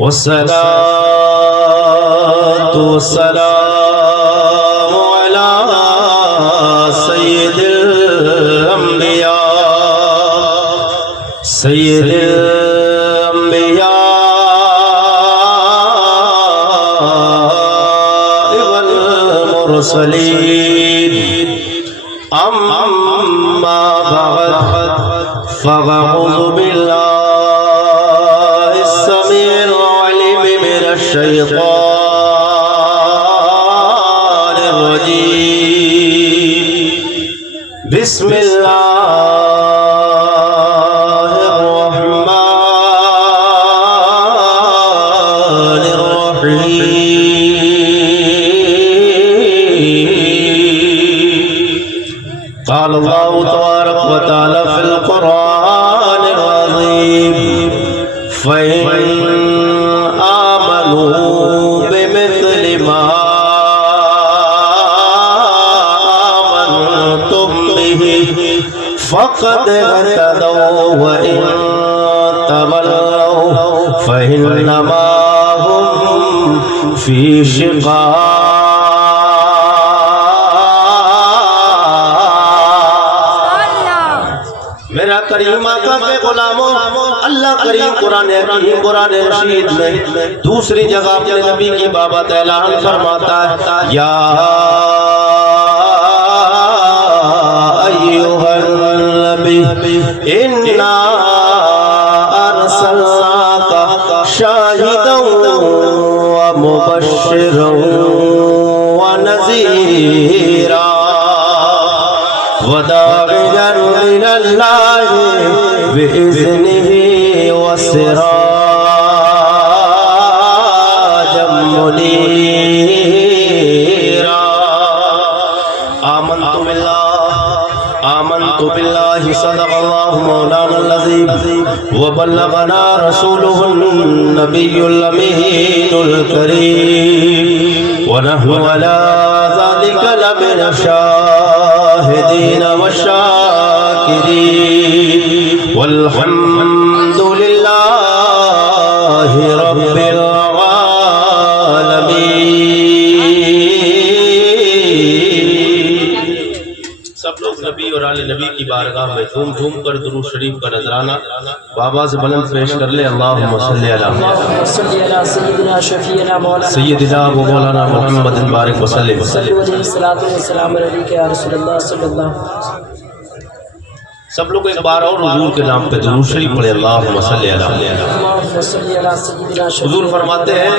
والصلاة والسلام على سيد الأنبياء والمرسلين أما بعد فأعوذ بالله السميع العليم من الشيطان الرجيم بسم الله الرحمن الرحيم قال الله تبارك وتعالى في القرآن العظيم فإن آمنوا بمثل ما آمنتم به فقد اهتدوا وإن تولوا فإنما هم في شقاق میرا کریم آقا کے غلاموں اللہ کریم قرآن حکیم قرآن رشید میں دوسری جگہ اپنے نبی کی بابت اعلان فرماتا ہے یا ایوہ النبی انا ارسلناک شاہدا ومبشرا ونذیرا وداعيا إلى الله بإذنه وسراجا منيرا آمنت بالله صدق الله مولانا العظيم وبلغنا رسوله النبي الأمين الكريم ونحن على ذلك لمن الشاهدين والشاكرين والحمد لله رب العالمين سب لوگ نبی اور آل نبی کی بارگاہ میں جھوم جھوم کر درود شریف کا نذرانہ بابا سے بلند پیش کر لے اللہم صلی علی سیدنا شفیعنا مولانا سیدنا و مولانا محمد بارک وسلم والسلام علیکہ یا رسول اللہ صلی اللہ علیہ وسلم۔ سب لوگ ایک بار اور حضور کے نام پہ درود شریف پڑھے اللہم صلی علی حضور فرماتے ہیں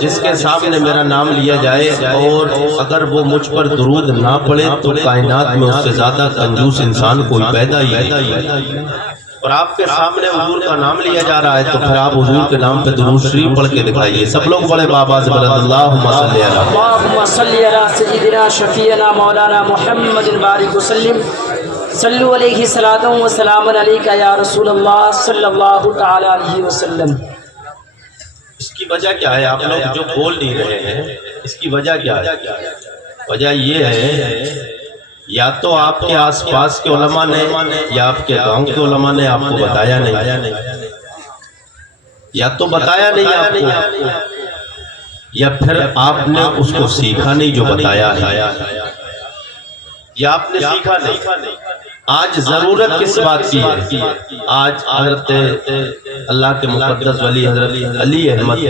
جس کے سامنے میرا نام لیا جائے اور اگر وہ مجھ پر درود نہ پڑھے تو کائنات میں اس سے زیادہ کنجوس انسان کوئی پیدا ہی ہے۔ اور آپ کے سامنے حضور کا نام لیا جا رہا ہے تو پھر آپ حضور کے نام پہ درود شریف پڑھ کے دکھائیے۔ سب لوگ پڑھے بابا سے بلند اللہم صلی علی اللہم صلی علی سیدنا شفیعنا مولانا محمد بارک وسلم صلو علیہ الصلاۃ والسلام علیکہ یا رسول اللہ صلی اللہ تعالی علیہ وسلم۔ اس کی وجہ کیا ہے؟ آپ لوگ جو بول نہیں رہے ہیں اس کی وجہ کیا ہے؟ وجہ یہ ہے یا تو آپ کے آس پاس کے علماء نے یا آپ کے گاؤں کے علماء نے آپ کو بتایا نہیں، یا تو بتایا نہیں آپ کو، یا پھر آپ نے اس کو سیکھا نہیں جو بتایا ہے، یا آپ نے سیکھا نہیں۔ آج ضرورت کس بات کی ہے؟ آج حضرت اللہ کے مقدس ولی حضرت علی احمد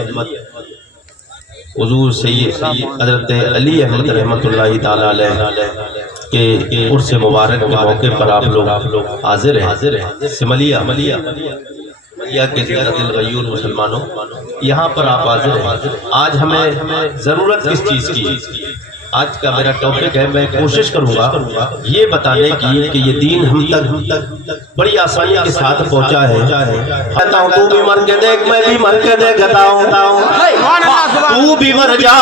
حضور سید حضرت علی احمد رحمت اللہ تعالی علیہ کے عرس مبارک کے موقع پر آپ لوگ حاضر ہیں سملیہ کے زیارت الغیور مسلمانوں یہاں پر آپ حاضر ہیں۔ آج ہمیں ضرورت کس چیز کی؟ آج کا میرا ٹاپک ہے، میں کوشش کروں گا یہ بتانے کی کہ یہ دین ہم تک بڑی آسانی کے ساتھ پہنچا ہے۔ کہتا ہوں تو بھی مر کے دیکھ میں بھی مر کے دیکھتا ہوں، تو بھی مر جا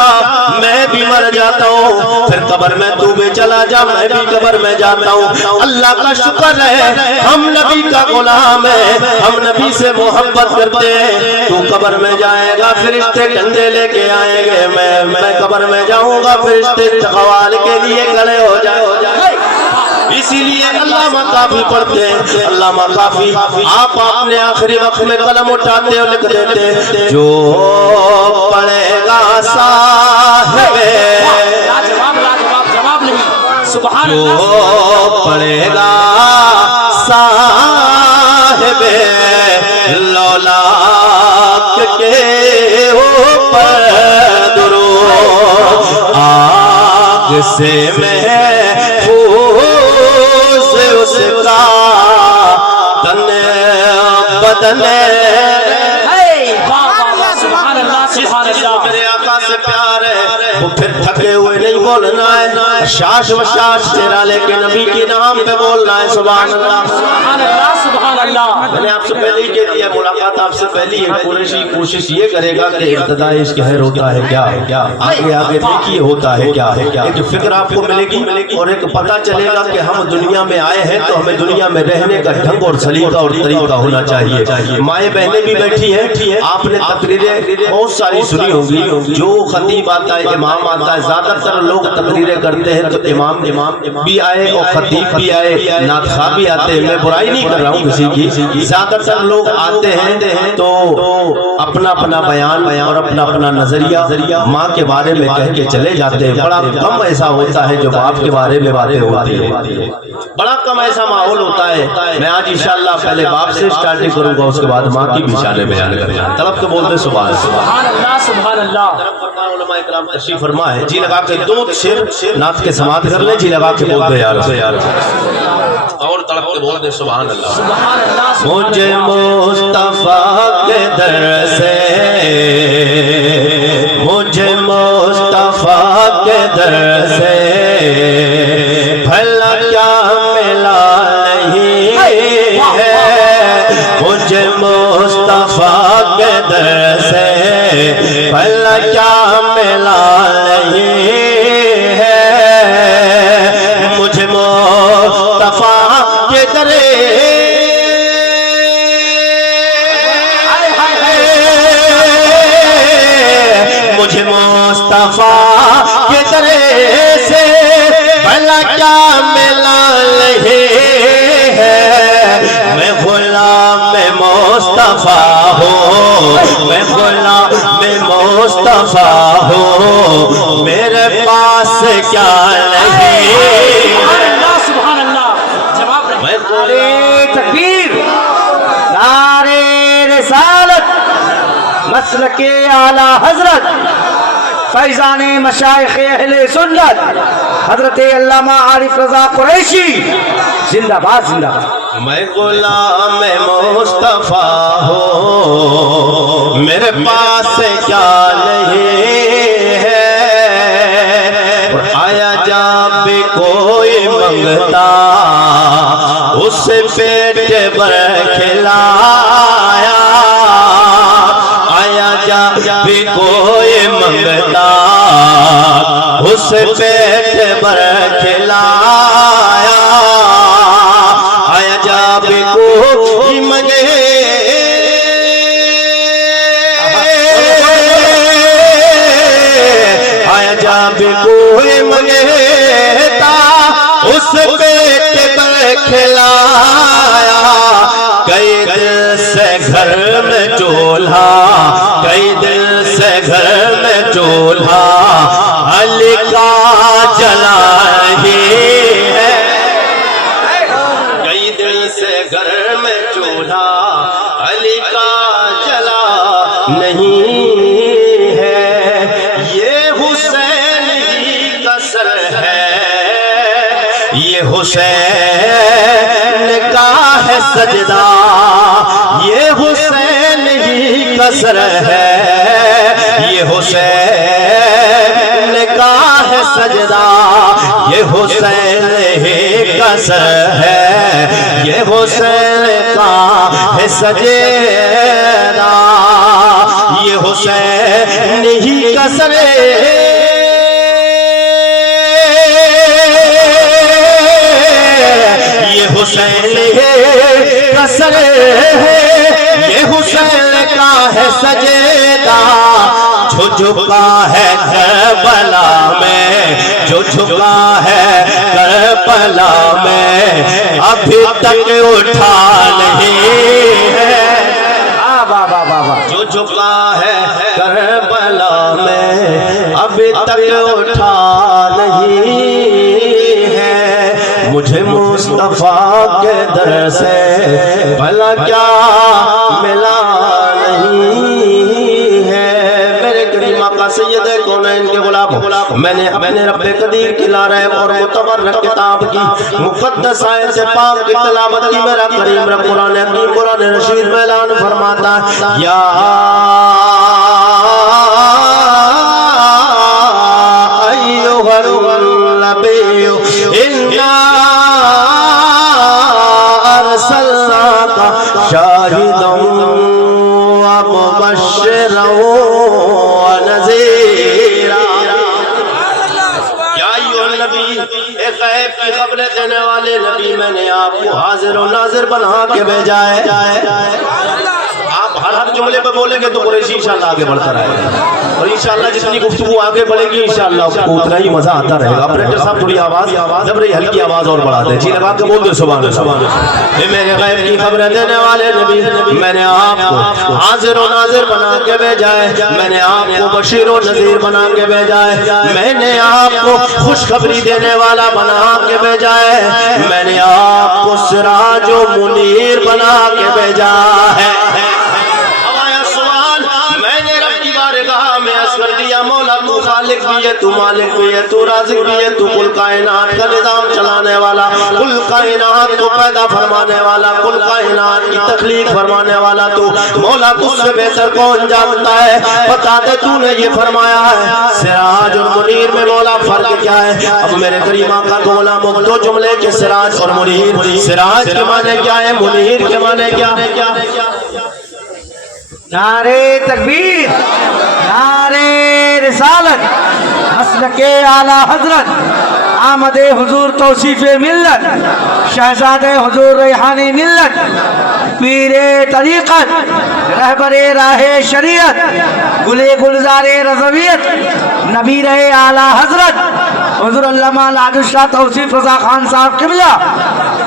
میں بھی مر جاتا ہوں، پھر قبر میں تو بھی چلا جا میں بھی قبر میں جاتا ہوں۔ اللہ کا شکر ہے ہم نبی کا غلام ہے، ہم نبی سے محبت کرتے ہیں۔ تو قبر میں جائے گا فرشتے ڈنڈے لے کے آئیں گے، میں قبر میں جاؤں گا فرشتے قوال کے لیے کھڑے ہو جائے۔ اسی لیے علامہ کافی پڑھتے ہیں، علامہ کافی آپ اپنے آخری وقت میں قلم اٹھاتے اور لکھ دیتے جو پڑھے گا صاحب جواب نہیں، سبحان جو اللہ، پڑھے گا صاحب لولاک کے اوپر درود آگ سے محفوظ اس کا تن بدن میرے آقا سے پیار ہے، وہ پھر تھکے ہوئے نہیں بولنا ہے، شاش و شاش تیرا لیکن نبی کے نام پہ بولنا ہے، سبحان اللہ سبحان اللہ سبحان اللہ۔ میں نے آپ سے پہلے ہی کہہ دیا، ملاقات آپ سے پہلی ہے، قریشی کوشش یہ کرے گا کہ ابتدائی اس کے خیر ہوتا ہے کیا، آگے آگے دیکھیے ہوتا ہے کیا، ایک فکر آپ کو ملے گی اور ایک پتہ چلے گا کہ ہم دنیا میں آئے ہیں تو ہمیں دنیا میں رہنے کا ڈھنگ اور سلیقہ اور طریقہ ہونا چاہیے۔ مائیں بہنیں بھی بیٹھی ہیں، آپ نے تقریریں بہت ساری سنی ہوگی، جو خطیب آتا ہے، امام آتا ہے، زیادہ تر لوگ تقریریں کرتے ہیں تو امام بھی آئے اور خطیب بھی آئے، نعت خواہ بھی آتے ہیں، میں برائی نہیں کر رہا ہوں کسی کی، زیادہ تر لوگ آتے ہیں تو اپنا اپنا بیان اور اپنا اپنا نظریہ ماں کے بارے میں کہہ کے چلے جاتے ہیں۔ بڑا کم ایسا ہوتا ہے جو باپ کے بارے میں باتیں ہوتی ہیں، بڑا کم ایسا ماحول ہوتا ہے۔ میں آج انشاءاللہ پہلے باپ سے سٹارٹنگ کروں گا، اس کے بعد ماں کی بھی شانیں بیان کریں گا۔ طلب کے بولتے سبحان اللہ سبحان اللہ۔ علماء اکرام تشریف فرما ہے، جی لگا کے دو شعر نعت کے سماعت کر لیں، جی لگا کے بولتے یار اور طلب کے بولتے سبحان اللہ۔ مجھے مصطفیٰ کے در سے، مجھے مصطفیٰ کے در سے بھلا کیا ملا نہیں ہے، مجھے مصطفیٰ کے در سے بھلا کیا ملا نہیں ہے، مجھے مصطفیٰ کے در مجھے مصطفیٰ کے در سے بھلا کیا ملا نہیں ہے، میں غلام مصطفیٰ ہوں، میں غلام مصطفیٰ ہوں، میرے پاس کیا نہیں، سبحان اللہ۔ جواب میں تکبیر، نعرہ رسالت، مسلک اعلی حضرت، فیضان مشائخ اہل سنت حضرت علامہ عارف رضا قریشی زندہ باد زندہ باد۔ میں غلام مصطفیٰ ہوں، میرے پاس کیا نہیں ہے، اور آیا جب بھی کوئی منگتا اس پیٹ بھر کھلایا، آیا جب بھی کوئی منگتا اس پیٹ بھر کھلایا، آیا جب کوئی منگے آیا جب کوئی منگتا اس پیٹ پر کھلایا، کئی دل سے گھر میں چولہا، کئی دل سے گھر میں چولہا علی کا جلا ہی ہے، کئی دل سے گھر میں چولہا علی کا جلا نہیں ہے، یہ حسین ہی کا سر ہے، یہ حسین کا ہے سجدہ، یہ حسین ہی کا سر ہے، یہ حسین کا ہے سجدہ، یہ حسین ہی کا سر ہے، یہ حسین کا ہے سجدہ، یہ حسین ہی کا سر ہے، یہ حسین کا سر ہے، یہ حسین کا ہے سجدہ، جو جھکا ہے کربلا میں، جو جھکا ہے کربلا میں، ابھی تک اٹھا نہیں ہے۔ جو جھکا ہے کربلا میں، ابھی تک اٹھا نہیں ہے۔ مجھے مصطفیٰ کے در سے بھلا کیا ملا نہیں ہے۔ میرے کریم آقا سید کونین کے غلام، میں نے اپنے رب قدیر کی لارب اور متبرک کتاب کی مقدس آیت پاک کی تلاوت کی۔ میرا کریم رب قرآن حکیم قرآن رشید میں اعلان فرماتا ہے، یا ایھا النبی انا ارسلناک شاہدا ومبشرا ونذیرا۔ یا ایھا النبی، اے غیب کی خبریں دینے والے نبی، میں نے آپ کو حاضر و ناظر بنا کے بھیجا ہے۔ آپ ہر جملے پہ بولیں گے تو قریشی انشاءاللہ آگے بڑھتا رہے گا، اور انشاءاللہ جتنی گفتگو آگے بڑھے گی انشاءاللہ اتنا ہی مزہ آتا رہے گا۔ آپریٹر صاحب تھوڑی آواز جب رہی ہلکی آواز اور بڑھا دیں، جی لگا کے بول دیں سبحان اللہ۔ اے میرے غیب کی خبریں دینے والے نبی، میں نے آپ کو حاضر و ناظر بنا کے بھیجا ہے، میں نے آپ کو بشیر و نذیر بنا کے بھیجا ہے، میں نے آپ کو خوشخبری دینے والا بنا کے بھیجا ہے، میں نے آپ کو سراج و منیر بنا کے بھیجا ہے۔ مولا تو خالق بھی ہے، تو مالک بھی ہے، تو رازق بھی ہے، تو کل کائنات کا نظام چلانے والا، کل کائنات کو پیدا فرمانے والا، کل کائنات کی تخلیق فرمانے والا تو مولا، تجھ سے بہتر کون جانتا ہے؟ بتا دے تو نے یہ فرمایا ہے سراج اور منیر میں مولا فرق کیا ہے؟ اب میرے کریم آقا کو غلاموں دو جملے کے سراج اور منیر، سراج کے معنی کیا ہے، منیر کے معنی کیا ہے؟ نعرے تکبیر، نعرے رسالت، مسلک اعلی حضرت، آمد حضور توصیف ملت، شہزاد حضور ریحانی ملت، پیر طریقت، رہبر راہ شریعت، گل گلزار رضویت، نبیر اعلی حضرت حضور علامہ لاڈو شاہ توصیف رضا خان صاحب قبلہ،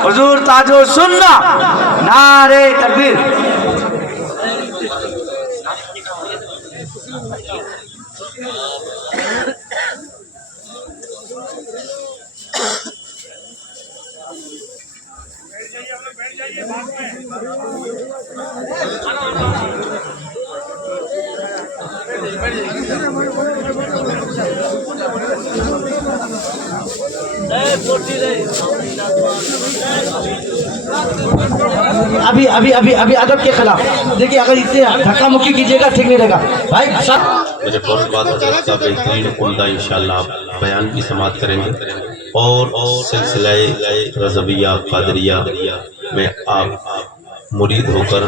حضور تاج السنہ، نعرے تکبیر۔ ابھی ادب کے خلاف دیکھیے، اگر اتنے دھکا مکی کیجیے گا ٹھیک نہیں رہے گا بھائی صاحب۔ مجھے فوراً بعد حضرت کا بہترین عمدہ انشاءاللہ آپ بیان کی سماعت کریں گے، اور سلسلہ رضویہ قادریہ میں آپ مرید ہو کر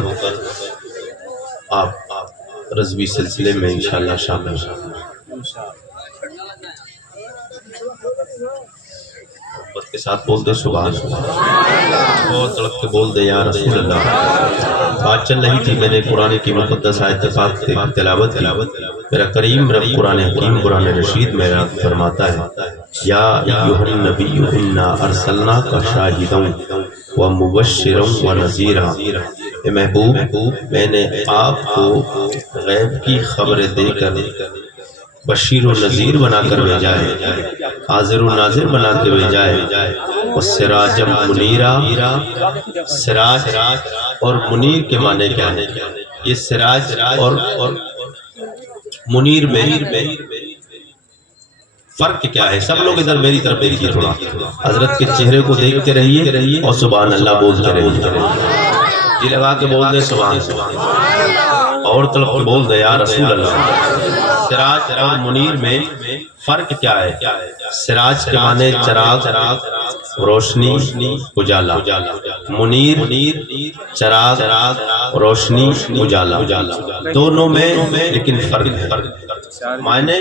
آپ رضوی سلسلے میں انشاءاللہ شامل ہیں۔ محبت کے ساتھ بول دے سبحان اللہ، بہت تڑپ کے بول دے یا رسول اللہ۔ بات چل رہی تھی، میں نے قرآن کی مقدس آیت پاک تلاوت کی۔ میرا کریم رب قرآن حکیم قرآن رشید میں فرماتا ہے، یا ایھا النبی انا ارسلناک شاہدا ومبشرا ونذیرا۔ اے محبوب، میں نے آپ کو غیب کی خبریں دے کر بشیر و نذیر بنا کر بھیجا ہے، حاضر و ناظر بنا کے بھیجا ہے، اور سراج منیرا۔ سراج اور منیر کے معنی کیا ہے؟ یہ سراج اور منیر میں فرق کیا ہے؟ سب لوگ ادھر میری طرف دیکھیے، تھوڑا حضرت کے چہرے کو دیکھتے رہیے اور سبحان اللہ بولتے رہیے، جی لگا کے بول دے سبحان اللہ، اور طرف بول دے یا رسول اللہ۔ سراج اور منیر میں فرق کیا ہے؟ سراج کے معنی چراغ، روشنی، اجالا، منیر چراغ، روشنی، اجالا، دونوں میں لیکن فرق ہے، معنی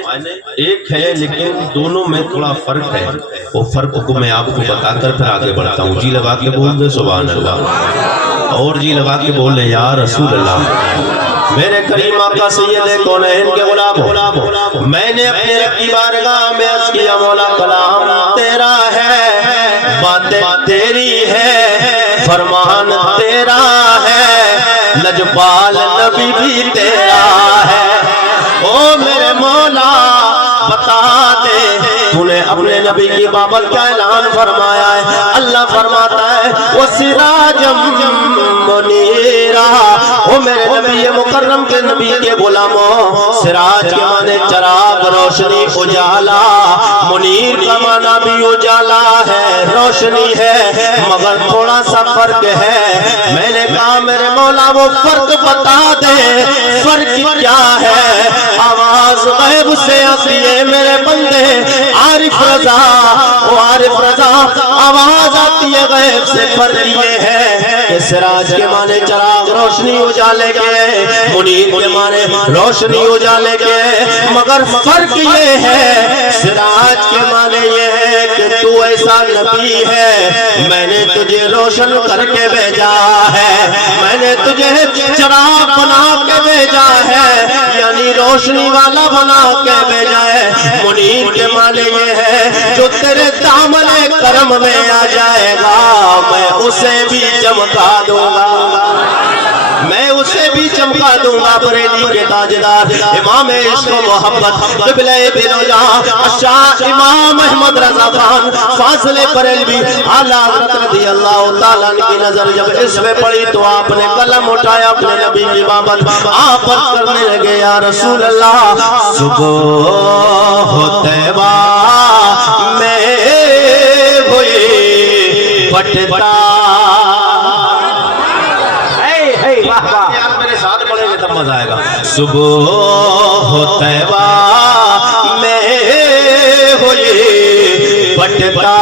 ایک ہے لیکن دونوں میں تھوڑا فرق ہے، وہ فرق کو میں آپ کو بتا کر پھر آگے بڑھتا ہوں۔ جی لگا کے بول دے سبحان اللہ، اور جی لگا کے بول لیں یا رسول اللہ۔ میرے کریم آقا سید کونین کے غلام، میں نے اپنے رب کی بارگاہ میں عرض کیا مولا کلام تیرا ہے، باتیں تیری ہے، فرمان تیرا ہے، لجپال نبی بھی تیرا ہے۔ او میرے مولا بتا دے تو نے اپنے نبی کی بابت کا اعلان فرمایا ہے۔ اللہ فرماتا ہے وَسِرَاجًا مُنِيرًا، او میرے نبی مکرم کے نبی کے غلاموں، سراج کے معنی چراغ، روشنی، اجالا، منیر کا معنی بھی اجالا ہے، روشنی ہے، مگر تھوڑا سا فرق ہے۔ میں نے کہا میرے مولا وہ فرق بتا دے، فرق کیا ہے؟ آواز غیب سے آتی ہے میرے بندے عارف رضا، وہ عارف رضا آواز آتی ہے غیب سے، فرق یہ ہے کہ سراج کے معنی چراغ، روشنی اجالے کے، منیر کے معنی روشنی اجالے کے، مگر فرق یہ ہے سراج کے معنی یہ ہے کہ تو ایسا نبی ہے میں نے تجھے روشن کر کے بھیجا ہے، میں نے تجھے چراغ بنا کے بھیجا ہے، یعنی روشنی والا بنا کے بھیجا ہے۔ منیر کے معنی یہ ہے جو تیرے دامن کرم میں آ جائے گا میں اسے بھی چمکا دوں گا، میں اسے بھی چمکا دوں گا۔ بریلی کے تاجدار امام عشق و محبت قبلہ دل و جہاں شاہ امام احمد رضا خان فاضل بریلوی اعلیٰ حضرت رضی اللہ تعالیٰ کی نظر جب اس میں پڑی تو آپ نے قلم اٹھایا اپنے نبی کی بابت، آپ کرنے لگے یا رسول اللہ صبح طیبہ میں ہوئی بٹتا، میرے ساتھ پڑھیں گے تب مزہ آئے گا۔ صبح طیبہ میں ہوئی بٹتا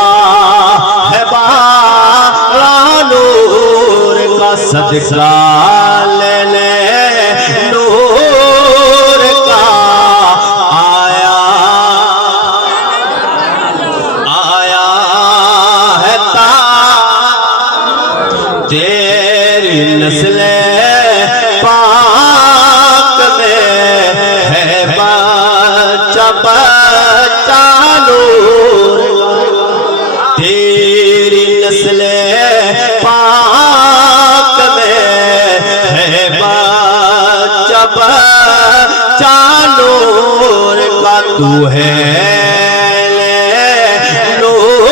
ہے بارہ نور کا صدقہ لے لے نور کا آیا آیا ہے تا تیری نسل پاک میں ہے بچہ بچہ نور، تیری نسل پاک میں ہے بچہ بچہ نور کا، تو ہے نور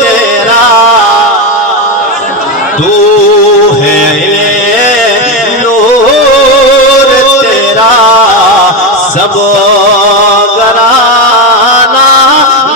تیرا، تو سب گرانا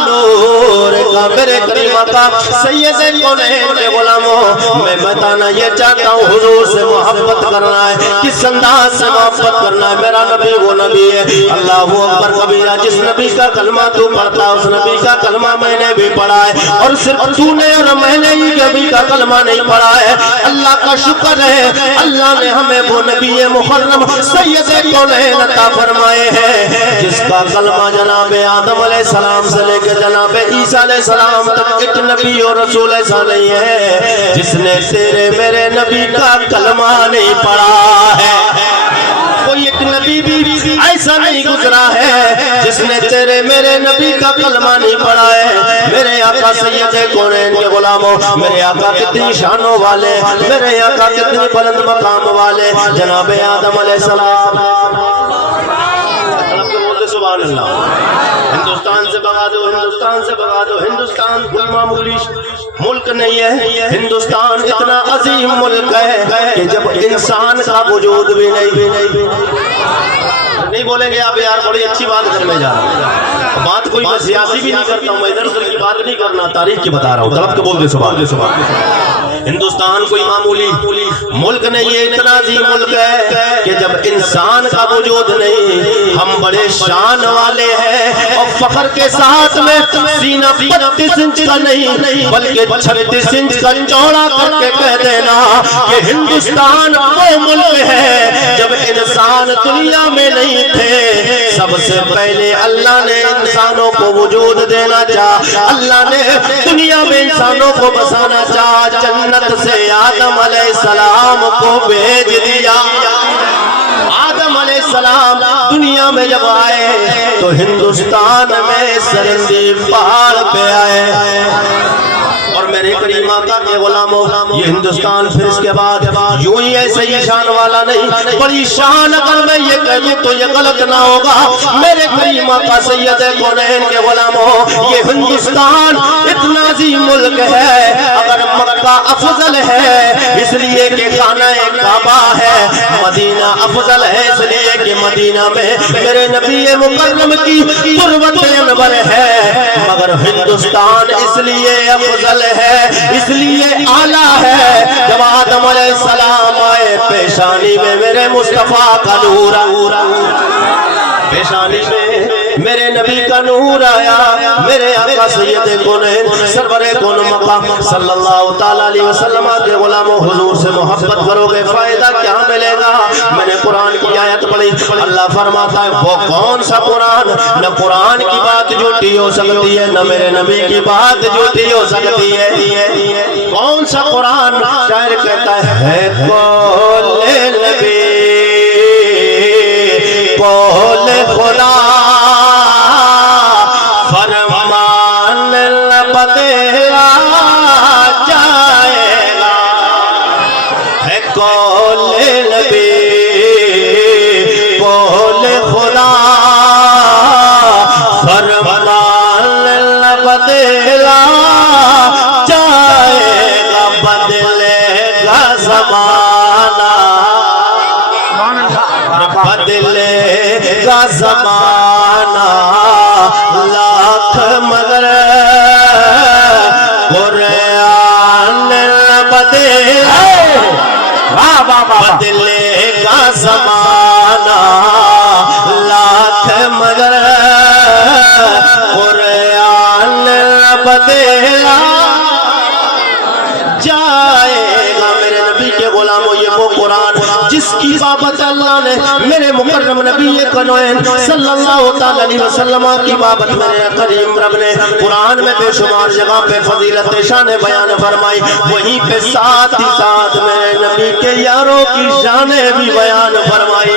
نور کا۔ میرے کریم آقا سید کونین کے غلاموں، میں بتانا یہ چاہتا ہوں حضور سے محبت کرنا ہے، کس انداز سے محبت کرنا ہے۔ میرا نبی وہ نبی ہے اللہ اکبر کبیرہ، جس نبی کا کلمہ تو پڑھتا اس نبی کا کلمہ میں نے بھی پڑھا ہے، اور صرف تو نے اور میں نے ہی نبی کا کلمہ نہیں پڑھا ہے۔ اللہ کا شکر ہے اللہ نے ہمیں وہ نبی محرم سید کونین عطا فرمائے ہیں جس کا کلمہ جناب آدم علیہ السلام سے لے کے جناب عیسیٰ علیہ السلام تک ایک نبی اور رسول ایسا نہیں ہے جس نے تیرے میرے نبی کا کلمہ نہیں پڑھا ہے۔ کوئی ایک نبی بھی ایسا نہیں گزرا ہے جس نے تیرے میرے نبی کا کلمہ نہیں پڑھا ہے۔ میرے آقا سید کونین کے غلاموں، میرے آقا کتنی شانوں والے، میرے آقا کتنی بلند مقام والے، جناب آدم علیہ السلام سبحان اللہ۔ ہندوستان سے بغا دو، ہندوستان سے بغا دو، ہندوستان کوئی معمولی ملک نہیں ہے، ہندوستان اتنا عظیم ملک ہے کہ جب انسان کا وجود بھی نہیں بولیں گے آپ یار بڑی اچھی بات کرنے جا رہا ہوں، بات کوئی میں سیاسی بھی نہیں کرتا ہوں، میں ادھر ادھر کی بات نہیں کرنا، تاریخ کی بتا رہا ہوں، طرف کے بول دے سبحان۔ ہندوستان کوئی معمولی ملک نہیں، یہ اتنا عظیم ملک ہے کہ جب انسان کا وجود نہیں، ہم بڑے شان والے ہیں اور فخر کے ساتھ میں سینہ 32 انچ کا نہیں بلکہ 36 انچ کا چوڑا کر کے کہہ دینا کہ ہندوستان وہ ملک ہے جب انسان دنیا میں نہیں تھے، سب سے پہلے اللہ نے انسانوں کو وجود دینا چاہا، اللہ نے دنیا میں انسانوں کو بسانا چاہا، جنت سے آدم علیہ السلام کو بھیج دیا۔ دنیا میں جب آئے تو ہندوستان میں سرندی پہاڑ پہ آئے اور میرے کریم آقا کے غلاموں یہ ہندوستان پھر اس کے بعد یوں ہی ایسے ہی شان والا نہیں بڑی شان اگر میں یہ کہہ دوں تو یہ غلط نہ ہوگا میرے کریم آقا سید کونین کے غلاموں یہ ہندوستان اتنا عظیم ملک ہے اگر مکہ افضل ہے اس لیے کہ خانہ کعبہ ہے مدینہ افضل ہے اس لیے کہ مدینہ میں میرے نبی مکرم کی تربت انور ہے مگر ہندوستان اس لیے افضل ہے اس لیے اعلیٰ ہے جب آدم علیہ السلام آئے پیشانی میں میرے مصطفیٰ کا نور پیشانی میں میرے نبی کا نور آیا میرے آقا سید کونین سرور کون مقام صلی اللہ تعالیٰ علیہ وسلم کے غلاموں حضور سے محبت کرو گے فائدہ کیا ملے گا میں نے قرآن کی آیت پڑھی اللہ فرماتا ہے وہ کون سا قرآن نہ قرآن کی بات جھوٹی ہو سکتی ہے نہ میرے نبی کی بات جھوٹی ہو سکتی ہے کون سا قرآن شاعر کہتا ہے قول نبی قول خدا فرمان بدلا جائے گا ہے قول نبی قول خدا فرمان بدلا جائے گا بدلے گا زمانہ بدلے گا زمانہ لاکھ مگر قرآن بدلے گا زمانہ لاکھ مگر قرآن بدلا جائے گا میرے نبی کے غلاموں یہ وہ قرآن جس کی بابت اللہ نے میرے مکرم نبی کونین صلی اللہ تعالیٰ علیہ وسلم کی بابت میرے کریم رب نے قرآن میں بے شمار جگہ پہ فضیلت شان بیان فرمائی وہیں پہ ساتھ ہی ساتھ میرے نبی کے یاروں کی شانیں بھی بیان فرمائی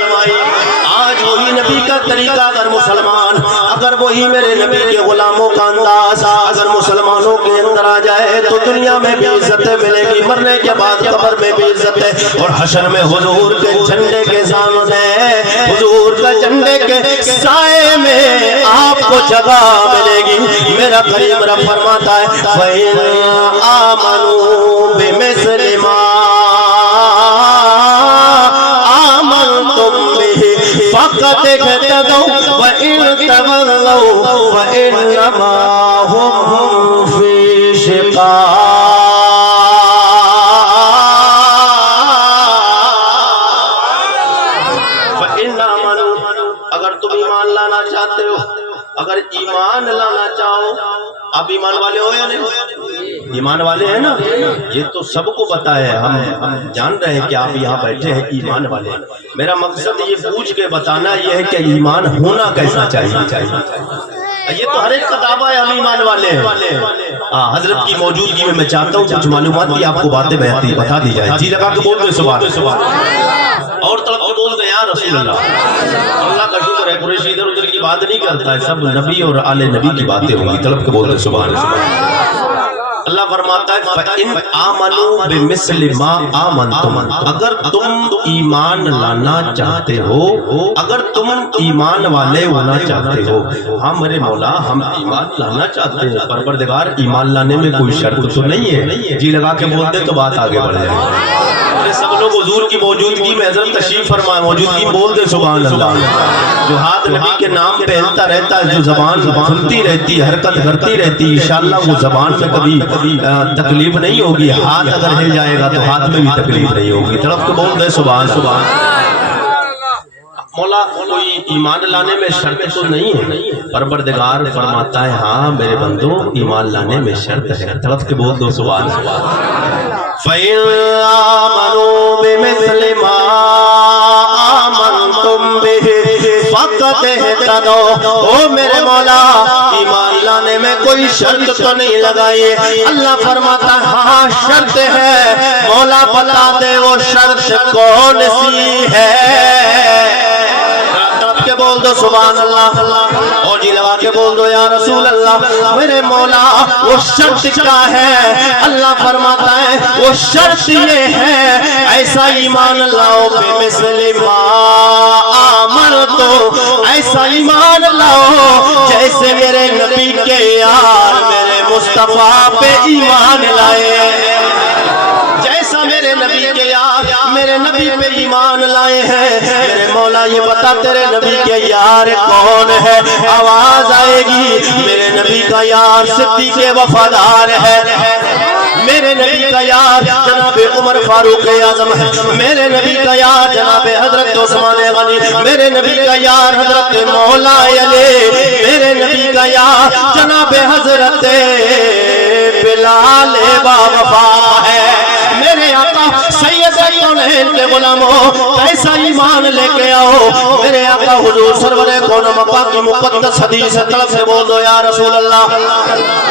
آج وہی نبی کا طریقہ اگر مسلمان اگر وہی میرے نبی کے غلاموں کا انداز اگر مسلمانوں کے اندر آ جائے تو دنیا میں بھی عزت ملے گی مرنے کے بعد قبر میں بھی عزت ہے اور حشر میں حضور کے جھنڈے کے سامنے حضور کا جھنڈے کے سائے میں آپ کو جگہ ملے گی میرا کریم رب فرماتا ہے فَإِنْ آمَنُوا بِمِثْلِ مَا آمَنْتُمْ بِهِ فَقَدِ اهْتَدَوْا وَإِنْ تَوَلَّوْا فَإِنَّمَا هُمْ فِي شِقَاقٍ اگر ایمان لانا چاہو آپ ایمان والے ہو یا نہیں ایمان والے ہیں نا یہ تو سب کو پتا ہے ہم جان رہے ہیں کہ آپ یہاں بیٹھے ہیں ایمان والے میرا مقصد یہ پوچھ کے بتانا یہ ہے کہ ایمان ہونا کیسا چاہیے یہ تو ہر ایک کا دعویٰ ہے ہم ایمان والے ہیں حضرت کی موجودگی میں چاہتا ہوں کچھ معلومات کی آپ کو باتیں بتا دی جائے جی لگا کے بول دے سبحان اور طلب کے بول دے یا رسول اللہ کا شکر ہے قریشی ادھر ادھر کی بات نہیں کرتا ہے سب نبی اور آل نبی کی باتیں ہوں گی طلب کے بول دے سبحان اللہ فرماتا ہے فَإِنْ آمَنُوا بِمِثْلِ مَا آمَنْتُمْ اگر تم ایمان لانا چاہتے ہو اگر تم ایمان والے ہونا چاہتے ہو ہاں میرے مولا ہم ایمان لانا چاہتے ہیں پروردگار ایمان لانے میں کوئی شرط تو نہیں ہے جی لگا کے بولتے تو بات آگے بڑھ جائے سب لوگ حضور کی موجودگی میں حضرت تشریف فرمائے موجودگی بول دے سبحان اللہ جو ہاتھ نبی کے نام پہ ہلتا رہتا ہے جو زبان کھلتی رہتی حرکت کرتی رہتی انشاءاللہ وہ زبان میں کبھی تکلیف نہیں ہوگی ہاتھ اگر ہل جائے گا تو ہاتھ میں بھی تکلیف نہیں ہوگی طرف کو بول دے سبحان مولا کوئی ایمان لانے میں شرط تو نہیں ہے پروردگار فرماتا ہے ہاں میرے بندو ایمان لانے میں شرط ہے طرف کے بول دو سبحان فَإِنْ آمَنُوا بِمِثْلِ مَا آمَنْتُمْ بِهِ فَقَدْ اهْتَدَوْا او میرے مولا ایمان لانے میں کوئی شرط تو نہیں لگائیے اللہ فرماتا ہے ہاں شرط ہے مولا بتا دے وہ شرط کون سی ہے بول دو سبحان اللہ، اور جی لگا کے بول دو یا رسول اللہ میرے مولا وہ شرط کیا ہے؟ اللہ فرماتا ہے وہ شرط یہ ہے ایسا ایمان لاؤ بے مثل ما آمنتو، ایسا ایمان لاؤ جیسے میرے نبی کے یار میرے مصطفیٰ پہ ایمان لائے، جیسا میرے نبی کے یار میرے نبی پہ ایمان لائے ہیں۔ میرے مولا یہ بتا تیرے نبی کے یار کون ہے؟ آواز آئے گی میرے نبی کا یار صدیق وفادار ہے، میرے نبی کا یار جناب عمر فاروق اعظم ہے، میرے نبی کا یار جناب حضرت عثمان غنی، میرے نبی کا یار حضرت مولا علی، میرے نبی کا یار جناب حضرت بلال باوفا ہے۔ میرے آقا سید کونین کے غلاموں کیسا ایمان لے کے آؤ؟ میرے آقا حضور سرور کون مکہ کی مقدس حدیث طرف سے بول دو یا رسول اللہ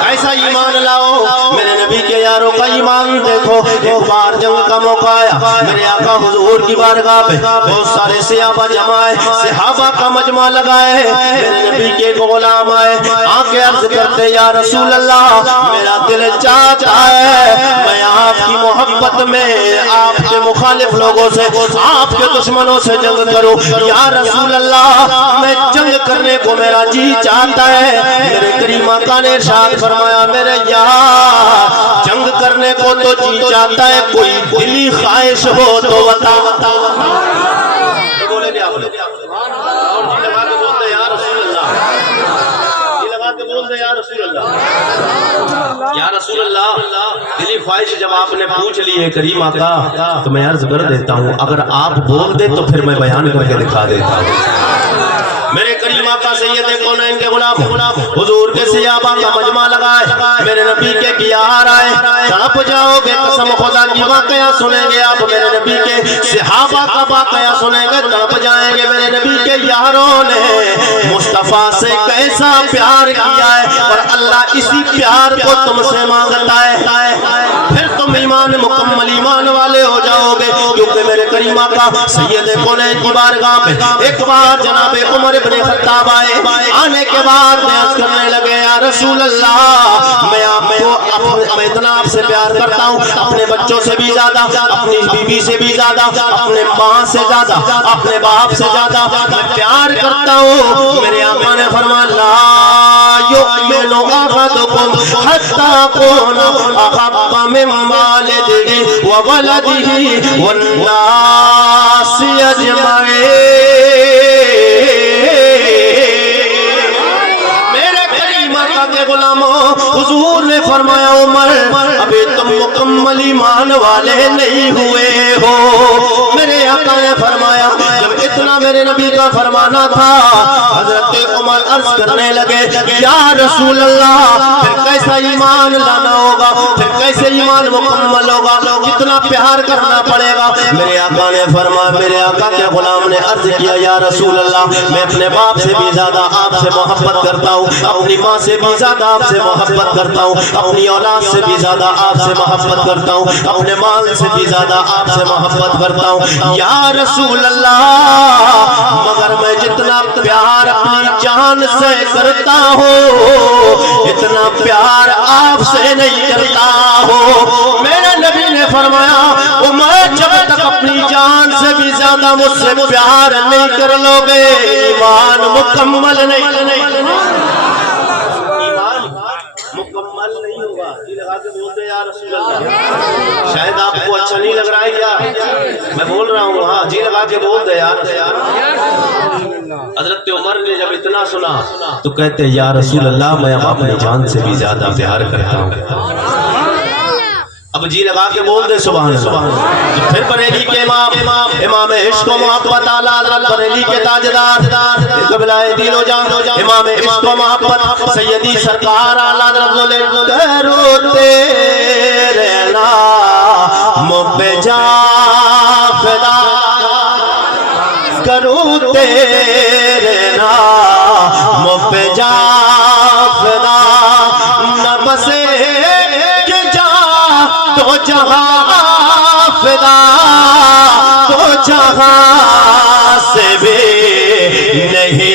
ایسا ایمان لاؤ۔ میرے نبی کے یاروں کا ایمان دیکھو، ایک بار جنگ کا موقع آیا، میرے آقا حضور کی بارگاہ پہ بہت سارے صحابہ جمع آئے، صحابہ کا مجمع لگائے، میرے نبی کے ایک غلام آئے، آنکھیں عرض کرتے یا رسول اللہ میرا دل چاہتا ہے میں آپ کی محبت میں آپ کے مخالف لوگوں سے آپ کے دشمنوں سے جنگ کروں، یا رسول اللہ میں جنگ کرنے کو میرا جی چاہتا ہے۔ میرے کریم آقا نے ارشاد فرمایا میرے یار جنگ کرنے کو تو جی چاہتا ہے، کوئی دلی خواہش ہو تو بتا۔ بولے نہیں آپ لوگ اور جی لگا کے بولتے یا رسول اللہ، جی لگا کے بولتے یا رسول اللہ، یا رسول اللہ دلی خواہش جب آپ نے پوچھ لی ہے کریم آقا تو میں عرض کر دیتا ہوں اگر آپ بول دے تو پھر میں بیان کر کے دکھا دیتا ہوں۔ میرے کریم آقا سید کونین کے غلام حضور کے صحابہ کا مجمع لگائے، میرے نبی کے کیار آئے، تڑپ جاؤ گے قسم خدا کی واقعہ سنیں گے آپ، میرے نبی کے صحابہ کا واقعہ سنیں گے تڑپ جائیں گے۔ میرے نبی کے یاروں نے مصطفیٰ سے کیسا پیار کیا ہے اور اللہ اسی پیار کو تم سے مانگتا ہے، پھر تم ایمان مکمل ایمان والے ہو جاؤ گے، کیونکہ میرے کریم آقا سید کونین کی بارگاہ میں ایک بار جناب عمر ابن خطاب آئے، آنے کے بعد میں عرض کرنے لگے یا رسول اللہ میں آپ کو میں اتنا آپ سے پیار کرتا ہوں، اپنے بچوں سے بھی زیادہ، اپنی بیوی سے بھی زیادہ، اپنے ماں سے زیادہ، اپنے باپ سے زیادہ میں پیار کرتا ہوں۔ میرے آقا نے فرمایا لا یؤمن احدکم حتی اکون احب من والدہ وولدہ والناس اجمعین۔ حضور نے فرمایا عمر ابھی تم مکمل ایمان والے نہیں ہوئے ہو۔ میرے آقا نے فرمایا جب اتنا میرے نبی کا فرمانا تھا حضرت عمر عرض کرنے لگے یا رسول اللہ پھر کیسا ایمان لانا ہوگا، پھر کیسے ایمان مکمل ہوگا، کتنا پیار کرنا پڑے گا۔ میرے آقا نے فرمایا میرے آقا کے غلام نے عرض کیا یا رسول اللہ میں اپنے باپ سے بھی زیادہ آپ سے محبت کرتا ہوں، اپنی ماں سے بھی زیادہ آپ سے محبت کرتا ہوں، اپنی اولاد سے بھی زیادہ آپ سے محبت کرتا ہوں، اپنے مال سے بھی زیادہ آپ سے محبت کرتا ہوں یا رسول اللہ، مگر میں جتنا پیار اپنی جان سے کرتا ہوں اتنا پیار آپ سے نہیں کرتا ہوں۔ میرے نبی نے فرمایا عمر جب تک اپنی جان سے بھی زیادہ مجھ سے پیار نہیں کر لو گے ایمان مکمل نہیں ہوگا۔ جی لگا کے بولتے یا رسول اللہ، شاید آپ کو اچھا نہیں لگ رہا ہے کیا میں بول رہا ہوں؟ ہاں جی لگا کے بولتے یار۔ حضرت عمر نے جب اتنا سنا تو کہتے یا رسول اللہ میں اب اپنی جان سے بھی زیادہ پیار کرتا ہوں۔ اب جی لگا کے بول دے سبحان اللہ۔ پھر بریلی کے امام عشق و محبت اعلیٰ حضرت بریلی کے تاجدار قبلہ دین و جان امام عشق و محبت سیدی سرکار اعلیٰ حضرت کرو تیرے نام پہ جا فدا، کرو تیرے نام پہ جا فدا، نہ بسے تو جہاں فدا، تو جہاں سے بھی نہیں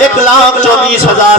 1,24,000,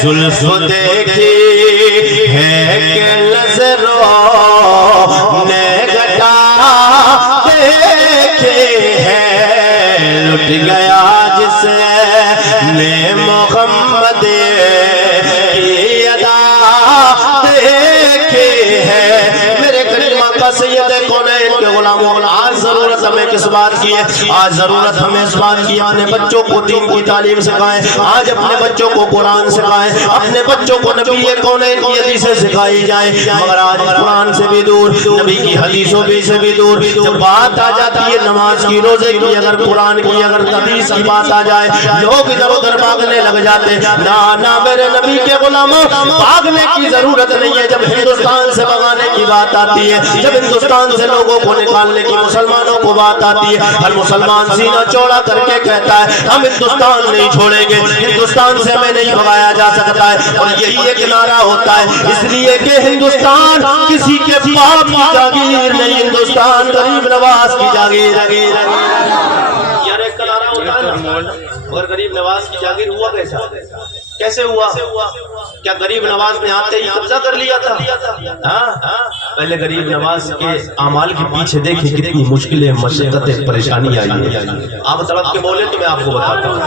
زلف دیکھی ہے کہ نظروں نے گٹا دیکھی ہے لٹ گیا جس نے محمد کی ادا دیکھی ہے میرے کریم آقا سید کونین کے غلاموں آج ضرورت ہمیں کس بات کی ہے آج ضرورت ہمیں اس بات کی اپنے بچوں کو دین کی تعلیم سکھائیں آج اپنے بچوں کو قرآن سکھائیں اپنے بچوں کو نبی کونین کی حدیثیں سکھائی جائیں مگر آج قرآن سے بھی دور نبی کی حدیثوں سے بھی دور جب بات آ جاتی ہے نماز کی روزے کی اگر قرآن کی اگر حدیث کی بات آ جائے لوگ ادھر ادھر بھاگنے لگ جاتے نہ میرے نبی کے غلاموں بھاگنے کی ضرورت نہیں ہے جب ہندوستان سے بھگانے کی بات آتی ہے جب ہندوستان سے لوگوں کو نکالنے کی مسلمانوں کو بات آتی ہے ہر مسلمان سینہ چوڑا کر کے کہتا ہے ہم ہندوستان نہیں چھوڑیں گے ہندوستان سے ہمیں نہیں بھگایا جا سکتا ہے اور یہی ایک نعرہ ہوتا ہے اس لیے کہ ہندوستان کسی کے باپ کی جاگیر نہیں ہندوستان غریب نواز کی جاگیر یار ایک نعرہ ہوتا ہے اور غریب نواز کی جاگیر ہوا کیسے ہوا کیا غریب نواز نے آتے ہی قبضہ کر لیا تھا پہلے غریب نواز کے اعمال کے پیچھے دیکھیں کتنی مشکلیں مشقتیں پریشانی آئی ہیں آپ طلب کے بولے تو میں آپ کو بتاتا ہوں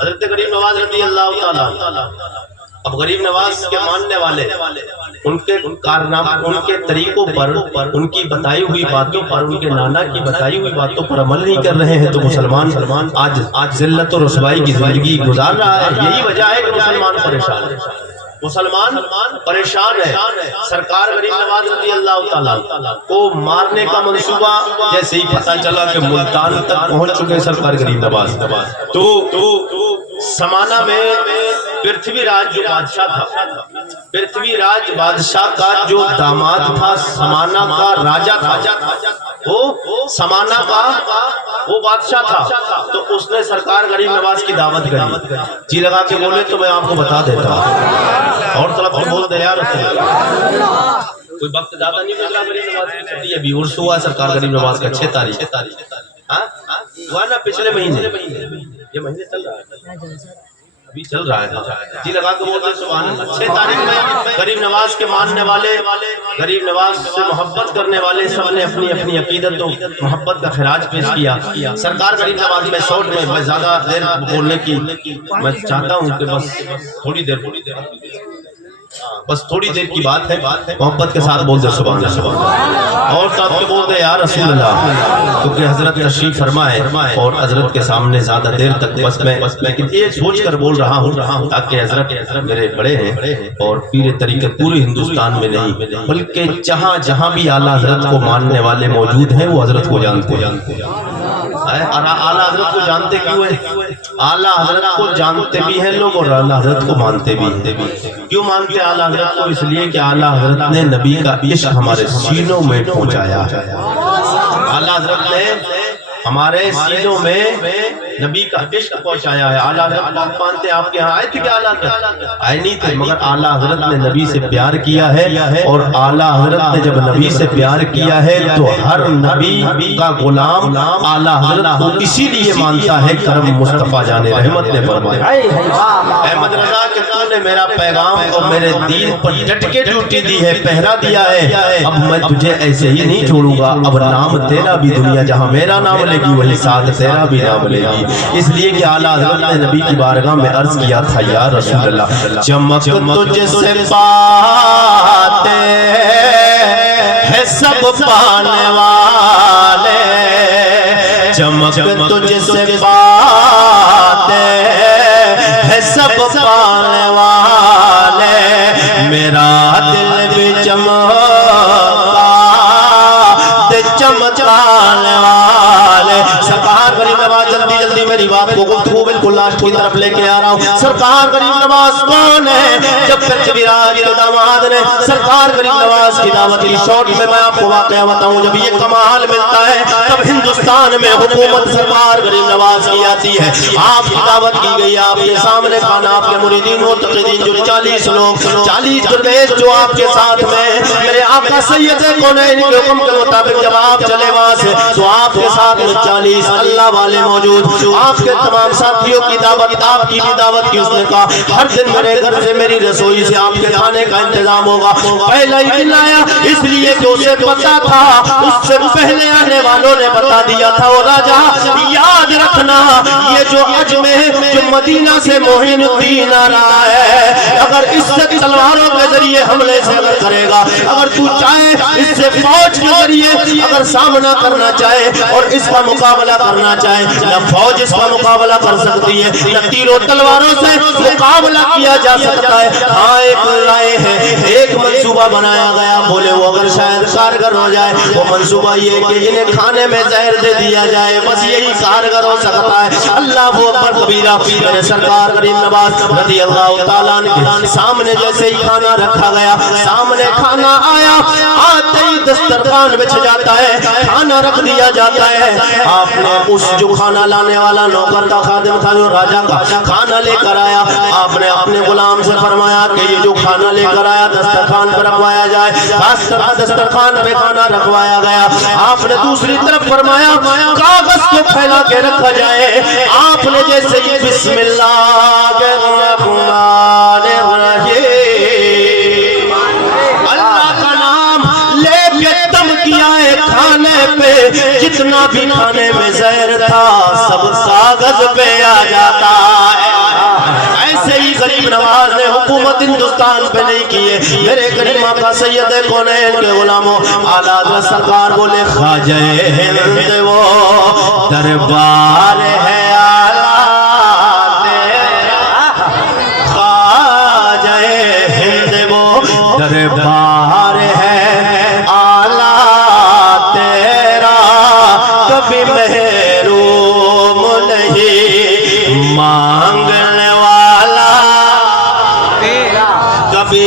حضرت غریب نواز رضی اللہ تعالیٰ اب غریب نواز کے ماننے والے ان کے کارناموں ان کے طریقوں پر ان کی بتائی ہوئی باتوں پر ان کے نانا کی بتائی ہوئی باتوں پر عمل نہیں کر رہے ہیں تو مسلمان آج ذلت و رسوائی کی زندگی گزار رہا ہے یہی وجہ ہے کہ مسلمان پریشان ہے سرکار غریب نواز رضی اللہ تعالیٰ کو مارنے کا منصوبہ جیسے ہی پتہ چلا کہ ملتان تک پہنچ چکے سرکار غریب نواز تو سمانہ میں پرتھوی راج جو بادشاہ تھا پرتھوی راج بادشاہ کا جو داماد تھا سمانہ کا راجہ تھا وہ سمانہ کا وہ بادشاہ تھا تو اس نے سرکار غریب نواز کی دعوت کری جی لگا کے بولے تو میں آپ کو بتا دیتا ہوں اور طرف کو بول دے یار کوئی وقت زیادہ نہیں گزرا غریب نواز کی چھٹی ابھی عرس ہوا سرکار غریب نواز کا 6 تاریخ ہوا نا پچھلے مہینے یہ مہینے چل رہا ہے ابھی چل رہا ہے جی لگا کے بولتے سبحان اللہ 6 تاریخ میں غریب نواز کے ماننے والے غریب نواز سے محبت کرنے والے سب نے اپنی اپنی عقیدت و محبت کا خراج پیش کیا سرکار غریب نواز میں شارٹ میں زیادہ دیر بولنے کی میں چاہتا ہوں کہ بس تھوڑی دیر کی بات ہے محبت کے ساتھ بول دے سبحان اللہ اور تب کے بول دے یا رسول اللہ کیونکہ حضرت تشریف فرمائے اور حضرت کے سامنے زیادہ دیر تک بس میں لیکن یہ سوچ کر بول رہا ہوں تاکہ حضرت میرے بڑے ہیں اور پیر طریقت پورے ہندوستان میں نہیں بلکہ جہاں بھی اعلیٰ حضرت کو ماننے والے موجود ہیں وہ حضرت کو جانتے اعلیٰ حضرت کو جانتے کیوں ہیں اعلیٰ حضرت کو جانتے بھی ہیں لوگ اور اعلیٰ حضرت کو مانتے بھی ہیں کیوں مانتے اعلیٰ حضرت کو اس لیے کہ اعلیٰ حضرت نے نبی کا عشق ہمارے سینوں میں پہنچایا اعلیٰ حضرت نے ہمارے سینوں میں نبی کا عشق پہنچایا ہے اعلیٰ حضرت مانتے آپ کے ہاں آئے تھے کہ اعلیٰ حضرت آئے نہیں تھے مگر اعلیٰ حضرت نے نبی سے پیار کیا ہے اور اعلیٰ حضرت نے جب نبی سے پیار کیا ہے تو ہر نبی کا غلام اعلیٰ حضرت کو اسی لیے مانتا ہے کرم مصطفیٰ جان رحمت نے فرمایا احمد رضا کہ تو نے میرا پیغام اور میرے دین پر ڈٹ کے ڈیوٹی دی ہے پہرا دیا ہے اب میں تجھے ایسے ہی نہیں چھوڑوں گا اب نام تیرا بھی دنیا جہاں میرا نام لے گی وہی ساتھ تیرا بھی نام لے گی اس لیے کہ اعلیٰ حضرت نے نبی کی بارگاہ میں عرض کیا تھا یا رسول اللہ چمک تجھ سے پاتے ہیں سب پانے والے چمک تجھ سے پاتے ہیں سب پانے والے میرا دل بھی چمکا چمکانے والے سرکار غریب نواز جلدی میری بات کو گفتگو بالکل لاسٹ کی طرف لے کے آ رہا ہوں سرکار غریب نواز کون ہے جب پھر راج داماد نے سرکار غریب نواز کی دعوت کی شارٹ میں آپ کو واقعہ بتاؤں جب یہ کمال ملتا ہے تب ہندوستان میں حکومت سرکار غریب نواز کی آتی ہے آپ کی دعوت کی گئی آپ کے سامنے کھانا آپ کے مریدین متقدین جو 40 لوگ 40 درویش جو آپ کے ساتھ میں میرے آقا سید کونین کے حکم کے مطابق جب آپ چلے وہاں سے تو آپ کے ساتھ میں 40 اللہ والے موجود آپ کے تمام ساتھیوں کی دعوت، آپ کی بھی دعوت کی۔ اس نے کہا ہر دن میرے گھر سے میری رسوئی سے آپ کے کھانے کا انتظام ہوگا۔ پہلا ہی دن آیا اس لیے کہ اسے پتا تھا، اس سے پہلے آنے والوں نے بتا دیا تھا، وہ راجا یاد رکھنا یہ جو حج میں جو مدینہ سے معین الدین آ رہا ہے، اگر اس سے تلواروں کے ذریعے حملے سے اگر کرے گا، اگر تو چاہے اس سے فوج کے ذریعے اگر سامنا کرنا چاہے اور اس کا مقابلہ کرنا چاہے، نہ فوج اس کا مقابلہ کر سکتی ہے، نہ تیروں تلواروں سے مقابلہ کیا جا سکتا ہے۔ ہاں ایک رائے ہے، ایک منصوبہ بنایا گیا، بولے وہ اگر شاید کارگر ہو جائے، وہ منصوبہ یہ کہ انہیں کھانے میں زہر دے دیا جائے، بس یہی کارگر ہو سکتا ہے۔ اللہ اکبر کبیرہ۔ میرے سرکار غریب نواز رضی اللہ تعالیٰ کے سامنے جیسے ہی کھانا رکھا گیا، سامنے کھانا آیا، آتے ہی دسترخوان بچھ جاتا ہے، کھانا رکھ دیا جاتا ہے۔ آپ نے اس جو کھانا لانے والا نوکر تھا، خادم تھا، جو راجا کا کھانا لے کر آیا، آپ نے اپنے غلام سے فرمایا کہ یہ جو کھانا لے کر آیا دسترخوان پر رکھوایا جائے۔ خاص طرح دسترخوان پہ کھانا رکھوایا گیا۔ آپ نے دوسری طرف فرمایا کاغذ کو پھیلا کے رکھا جائے۔ آپ نے جیسے ہی بسم اللہ الرحمن الرحیم اللہ کا نام لے کے دم کیا ہے کھانے پہ، جتنا بھی کھانے میں زہر تھا سب کاغذ پہ آ جاتا ہے۔ ایسے ہی غریب نواز نے حکومت ہندوستان پہ نہیں کیے۔ میرے غریب آقا سید کونین کے غلاموں، اعلیٰ حضرت سرکار بولے خواجہ ہند وہ دربار ہے اعلیٰ تیرا، خواجہ ہند وہ دربار ہے اعلیٰ تیرا، کبھی محروم نہیں مانگنے والا، کبھی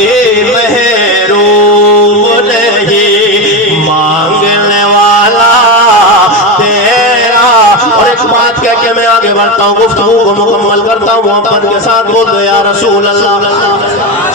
محروم نہیں مانگنے والا تیرا۔ اور ایک بات کہہ کے میں آگے بڑھتا ہوں، گفتگو کو مکمل کرتا ہوں، محبت کے ساتھ بول دے یا رسول اللہ،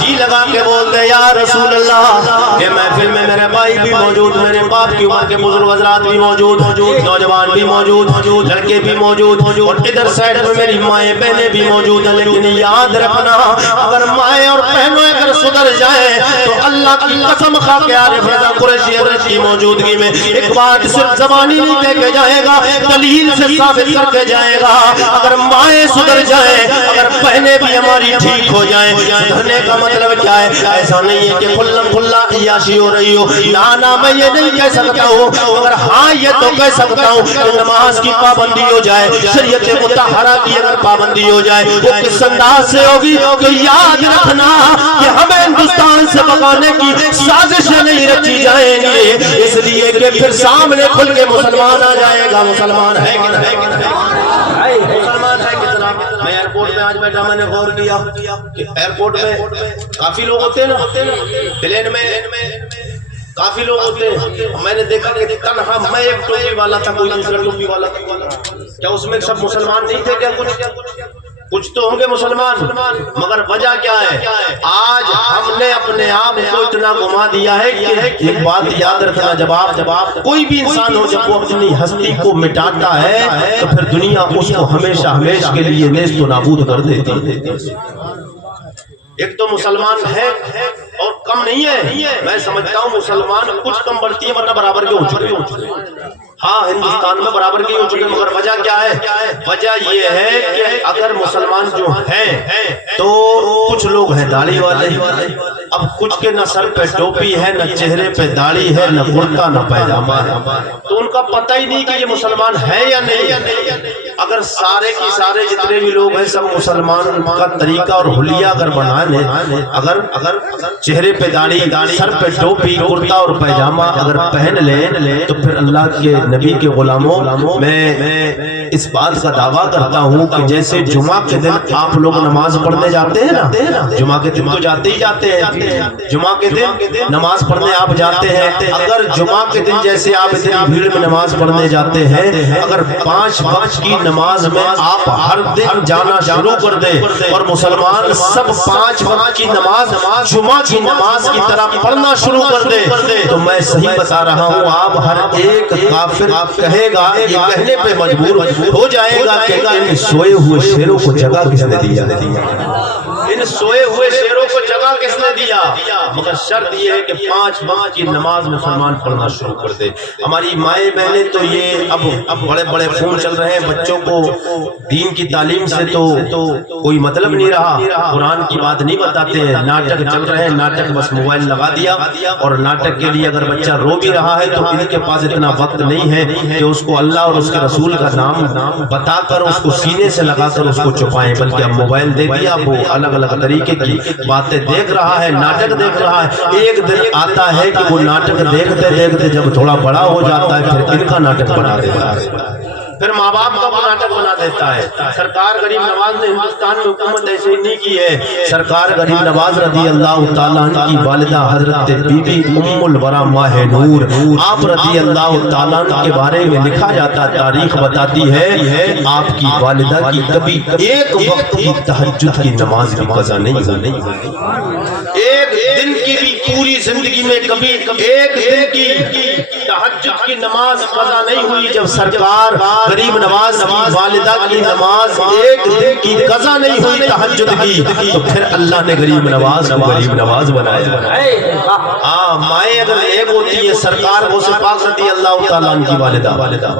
جی لگا کے بول دے یا رسول اللہ۔ یہ محفل میں میرے بھائی بھی موجود، میرے باپ کی عمر کے بزرگ حضرات بھی موجود، نوجوان بھی موجود، لڑکے بھی موجود، اور ادھر سائڈ میں میری مائیں بہنیں بھی موجود ہیں۔ لیکن یاد رکھنا اگر مائیں اور بہنیں اگر سدھر جائیں تو اللہ کی قسم کھا کے عارف رضا قریشی حضرت کی موجودگی میں ایک بات صرف زبانی نہیں کہہ کے جائے گا، دلیل سے ثابت کر کے جائے گا۔ اگر مائیں سدھر جائیں، اگر بہنیں بھی ہماری ٹھیک ہو جائیں، سدھرنے کا مطلب کیا ہے؟ ایسا نہیں ہے کہ کھلم کھلا عیاشی ہو رہی ہو، نا میں یہ نہیں کہہ سکتا ہوں، مگر ہاں یہ تو کہہ سکتا ہوں کہ نماز کی پابندی ہو جائے، شریعت مطہرہ کی اگر پابندی ہو جائے، وہ کس انداز سے ہوگی؟ تو یاد رکھنا کہ ہمیں ہندوستان سے بھگانے کی سازشیں نہیں رچی جائیں گی، اس لیے کہ پھر سامنے کھل کے مسلمان آ جائے گا۔ مسلمان ہے کہ نہیں؟ مسلمان ہے کتنا؟ میں ایئرپورٹ میں آج بیٹھا، میں نے غور کیا کہ ایئرپورٹ میں کافی لوگ ہوتے ہیں نا، پلین میں کافی لوگ ہوتے ہیں، میں نے دیکھا کہ تنہا میں ایک ٹوپی والا تھا، کوئی دوسرا ٹوپی والا تھا۔ کیا اس میں سب مسلمان نہیں تھے؟ کیا کچھ تو ہوں گے مسلمان، مگر وجہ کیا ہے؟ آج ہم نے اپنے آپ کو اتنا گھما دیا ہے کہ ایک بات یاد رکھنا، جب آپ کوئی بھی انسان ہو جب وہ اپنی ہستی کو مٹاتا ہے تو پھر دنیا اس کو ہمیشہ ہمیشہ کے لیے نیست و نابود کر دیتی۔ ایک تو مسلمان ہے اور کم نہیں ہے، میں سمجھتا ہوں مسلمان کچھ کم بڑھتی ہے ورنہ برابر کے ہو چکے۔ ہاں ہندوستان میں برابر کے ہو چکے، مگر وجہ کیا ہے؟ وجہ یہ ہے کہ اگر مسلمان جو ہیں تو کچھ لوگ ہیں داڑھی والے، اب کچھ کے نہ سر پہ ٹوپی ہے، نہ چہرے پہ داڑھی ہے، نہ کرتا نہ پیجامہ ہے، تو ان کا پتہ ہی نہیں کہ یہ مسلمان ہے یا نہیں۔ اگر سارے کی سارے جتنے بھی لوگ ہیں سب مسلمان کا طریقہ اور حلیہ اگر بنا لیں، اگر چہرے پہ داڑھی، سر پہ ٹوپی، کرتا اور پیجامہ اگر پہن لیں تو پھر اللہ کے نبی کے غلاموں، میں اس بات کا دعویٰ کرتا ہوں کہ جیسے جمعہ کے دن آپ لوگ نماز پڑھنے جاتے ہیں نا، جمعہ کے دن تو جاتے ہی جاتے ہیں، جمعہ کے دن نماز پڑھنے آپ جاتے ہیں، اگر جمعہ کے دن جیسے آپ اتنی بھیڑ میں نماز پڑھنے جاتے ہیں، اگر 5 وقت کی نماز نماز میں آپ ہر دن جانا شروع کر دیں اور مسلمان سب 5 وقت کی نماز جمعہ کی نماز کی طرح پڑھنا شروع کر دیں تو میں صحیح بتا رہا ہوں آپ ہر ایک کافر کہے گا یہ کہنے پہ مجبور ہو جائے گا کہ ان سوئے ہوئے شیروں کو جگہ کس نے دیا، ان سوئے ہوئے شیروں کو جگہ کس نے دیا؟ مگر شرط یہ ہے کہ 5 وقت کی نماز مسلمان پڑھنا شروع کر دے۔ ہماری مائیں بہنیں تو یہ اب بڑے بڑے فون چل رہے ہیں، بچوں کو دین کی تعلیم سے تو کوئی مطلب نہیں رہا، قرآن کی بات نہیں بتاتے ہیں، ناٹک چل رہے ہیں، ناٹک بس موبائل لگا دیا اور ناٹک کے لیے اگر بچہ رو بھی رہا ہے تو ان کے پاس اتنا وقت نہیں ہے کہ اس کو اللہ اور اس کے رسول کا نام بتا کر اس کو سینے سے لگا کر اس کو چھپائیں، بلکہ اب موبائل دے دیا، وہ الگ الگ طریقے کی باتیں دیکھ رہا ہے، ناٹک دیکھ رہا ہے۔ ایک دن آتا ہے کہ وہ ناٹک دیکھتے دیکھتے جب تھوڑا بڑا ہو جاتا ہے پھر ان کا ناٹک بنا دیتا ہے، پھر ماں باپ کا وہ ناٹک بنا دیتا ہے۔ سرکار غریب نواز نے ہندوستان میں حکومت ایسے نہیں کی ہے۔ سرکار غریب نواز رضی اللہ تعالیٰ عنہ کی والدہ حضرت بی بی ام الورا ماہ نور، آپ رضی اللہ تعالیٰ عنہ کے بارے میں لکھا جاتا، تاریخ بتاتی ہے کہ آپ کی والدہ کی کبھی ایک وقت کی تہجد کی نماز بھی قضا نہیں ہوئی، ایک دن کی بھی پوری زندگی میں کبھی ایک دن کی تہجد کی نماز قضا نہیں ہوئی۔ جب سرکار غریب نواز کی والدہ کی نماز ایک دن کی قضا نہیں ہوئی تہجد کی تو پھر اللہ نے غریب نواز کو غریب نواز بنایا۔ مائیں اگر ایک ہوتی ہے، سرکار غوث پاک رضی اللہ تعالیٰ عنہ کی والدہ،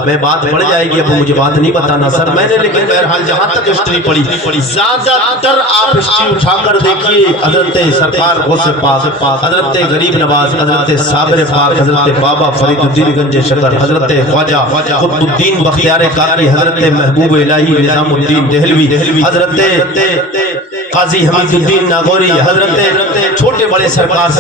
میں بات بڑھ جائے گی، اب مجھے بات نہیں بتانا سر میں نے، لیکن بہرحال جہاں تک ہسٹری پڑھی زیادہ تر آپ ہسٹری اٹھا کر دیکھیے، حضرت سرکار غوث پاک، حضرت غریب نواز، حضرت صابر پاک، حضرت بابا فرید الدین گنج شکر، حضرت خواجہ قطب الدین بختیار کاکی، حضرت محبوب الہی نظام الدین دہلوی، حضرت قاضی حمید الدین ناگوری، حضرت چھوٹے بڑے سرکار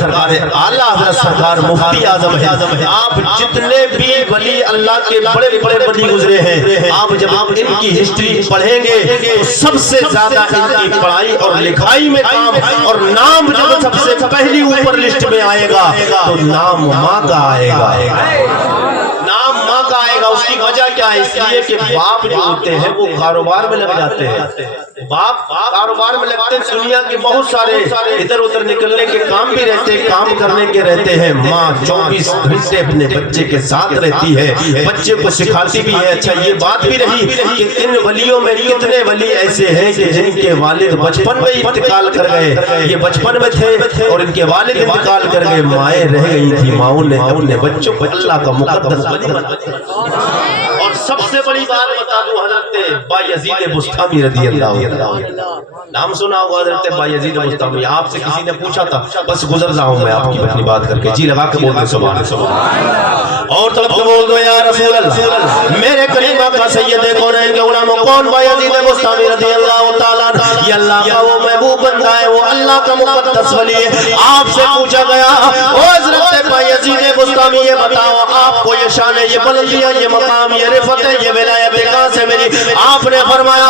اعلیٰ حضرت سرکار مفتی اعظم ہے۔ آپ جتنے بھی ولی اللہ کے بڑے بڑے ولی گزرے ہیں، آپ جب ان کی ہسٹری پڑھیں گے تو سب سے زیادہ ان کی پڑھائی اور لکھائی میں کام، اور نام جب سب سے پہلی اوپر لسٹ میں آئے گا تو نام ماں کا آئے گا، نام ماں کا آئے گا۔ اس کی وجہ کیا ہے؟ اس لیے کہ باپ جو ہوتے ہیں وہ کاروبار میں لگ جاتے ہیں، باپ کاروبار میں لگتے ہیں، دنیا کے بہت سارے ادھر ادھر نکلنے کے کام بھی رہتے ہیں، کام کرنے کے رہتے ہیں۔ ماں 24 گھنٹے اپنے بچے کے ساتھ رہتی ہے، بچے کو سکھاتی بھی ہے۔ اچھا یہ بات بھی رہی کہ ان ولیوں میں کتنے ولی ایسے ہیں کہ جن کے والد بچپن میں انتقال کر گئے، یہ بچپن میں تھے اور ان کے والد انتقال کر گئے، مائیں رہ گئی تھی، ماؤں نے اپنے بچوں کو اللہ کا مقدس ولی بنا دیا۔ اور سب سے بڑی بات بتا دوں، حضرت بایزید بسطامی رضی اللہ نام سنا ہوا، حضرت بایزید بسطامی، آپ سے کسی نے پوچھا تھا، بس گزر رہا ہوں میں آپ کی اپنی بات کر کے، جی لگا کے بول دیں سبحان اللہ، اور طرف سے بول دو یا رسول اللہ، میرے کریم آقا سید کونین کے غلاموں، کون بایزید بسطامی رضی اللہ تعالیٰ عنہ؟ یہ اللہ کا وہ محبوب بندہ ہے، وہ اللہ کا مقدس ولی ہے۔ آپ سے پوچھا گیا، او حضرت بایزید بسطامی یہ بتاؤ آپ کو یہ شان ہے، یہ بلندی ہے، یہ مقام، یہ رفت ہے، یہ ولایت کہاں سے ملی؟ آپ نے فرمایا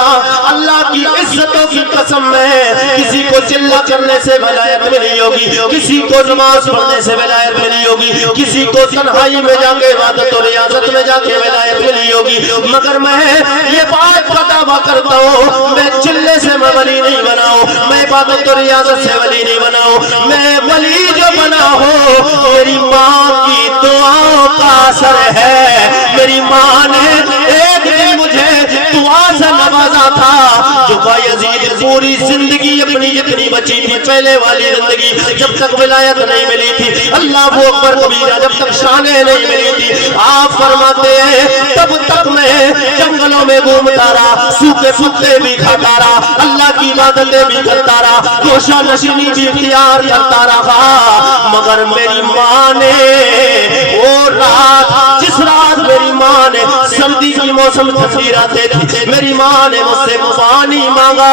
اللہ کی عزتوں کی قسم میں کسی کو چلہ کرنے سے ولایت ملی ہوگی، کسی کو نماز پڑھنے سے ولایت ملی ہوگی، کسی کو تنہائی میں جا کے عبادت اور ریاضت میں جا کے ولایت ملی ہوگی، مگر میں یہ بات کا دعویٰ کرتا ہوں میں چلے سے میں ولی نہیں بنا ہوں، میں عبادت اور ریاضت سے ولی نہیں بنا ہوں، میں ولی جو بنا ہوں میری ماں کی دعاؤں کا اثر ہے۔ میری ماں نے ایک دن مجھے دعا سے نوازا تھا، جو بایزید پوری زندگی اپنی جتنی بچی تھی پہلے والی زندگی، جب تک ولایت نہیں ملی تھی، اللہ وہ اکبر کبیرہ، جب تک شانیں نہیں ملی تھی، آپ فرماتے ہیں تب تک میں جنگلوں میں گھومتا رہا، سوکھے پتے بھی کھاتا رہا، اللہ کی عبادتیں بھی کرتا رہا، گوشہ نشینی بھی اختیار کرتا رہا، مگر میری ماں نے وہ رات، جس رات میری ماں نے، سردی کی موسم ٹھنڈی راتیں تھی، میری ماں نے مجھ سے پانی مانگا،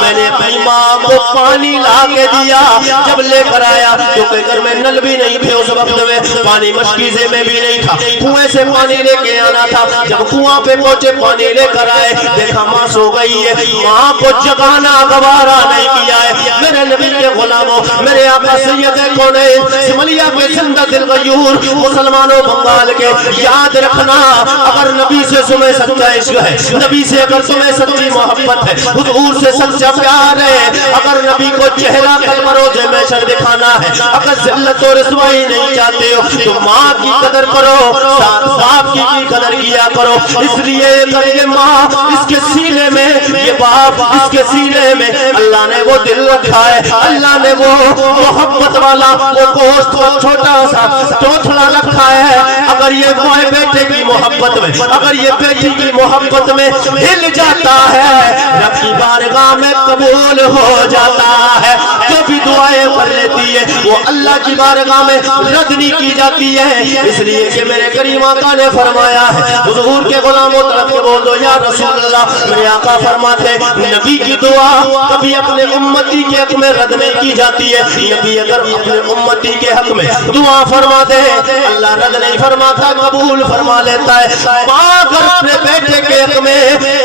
میں نے اپنی ماں ماں کو پانی لا کے دیا. جب لے کر آیا کیونکہ گھر میں نل بھی نہیں تھے اس وقت میں, پانی مشکیزے میں بھی نہیں تھا, کنویں سے پانی لے کے آنا تھا. جب کنواں پہ پہنچے پانی لے کر آئے, دیکھا ماں سو گئی ہے. ماں کو جگانا گوارا نہیں کیا ہے. میرے نبی کے غلاموں, میرے آقا سید کونین سملیا کے زندہ دل غیور مسلمانوں بنگال کے, یاد رکھنا اگر نبی سے تمہیں سچا عشق ہے, نبی سے اگر تمہیں سچی محبت ہے, حضور سے سچا پیار ہے, اگر نبی کو چہرہ قلب روزے میں شر دکھانا ہے, اگر ذلت اور رسوائی نہیں چاہتے ہو تو ماں کی قدر کرو, باپ کی قدر کیا کرو. اس لیے یہ ماں, اس کے سینے میں یہ باپ, اس کے سینے میں اللہ نے وہ دل رکھا ہے, اللہ نے وہ محبت والا وہ گوشت چھوٹا سا چوتھڑا رکھا ہے. اگر یہ ماں بیٹے کی محبت میں, اگر یہ بیٹی کی محبت میں ہل جاتا ہے, رب کی بارگاہ میں قبول ہو جاتا ہے. جو بھی دعائیں کر لیتی ہے وہ اللہ کی بارگاہ میں رد نہیں کی جاتی ہے. اس لیے کہ میرے کریم آقا نے فرمایا ہے, حضور کے غلاموں طرف کے بول دو یا رسول اللہ. میرے آقا فرماتے نبی کی دعا کبھی اپنے امتی کے حق میں رد نہیں کی جاتی ہے. نبی اگر اپنے امتی کے حق میں دعا فرما دے, اللہ رد نہیں فرماتا, قبول فرما لیتا ہے. ماں اگر اپنے بیٹے کے حق میں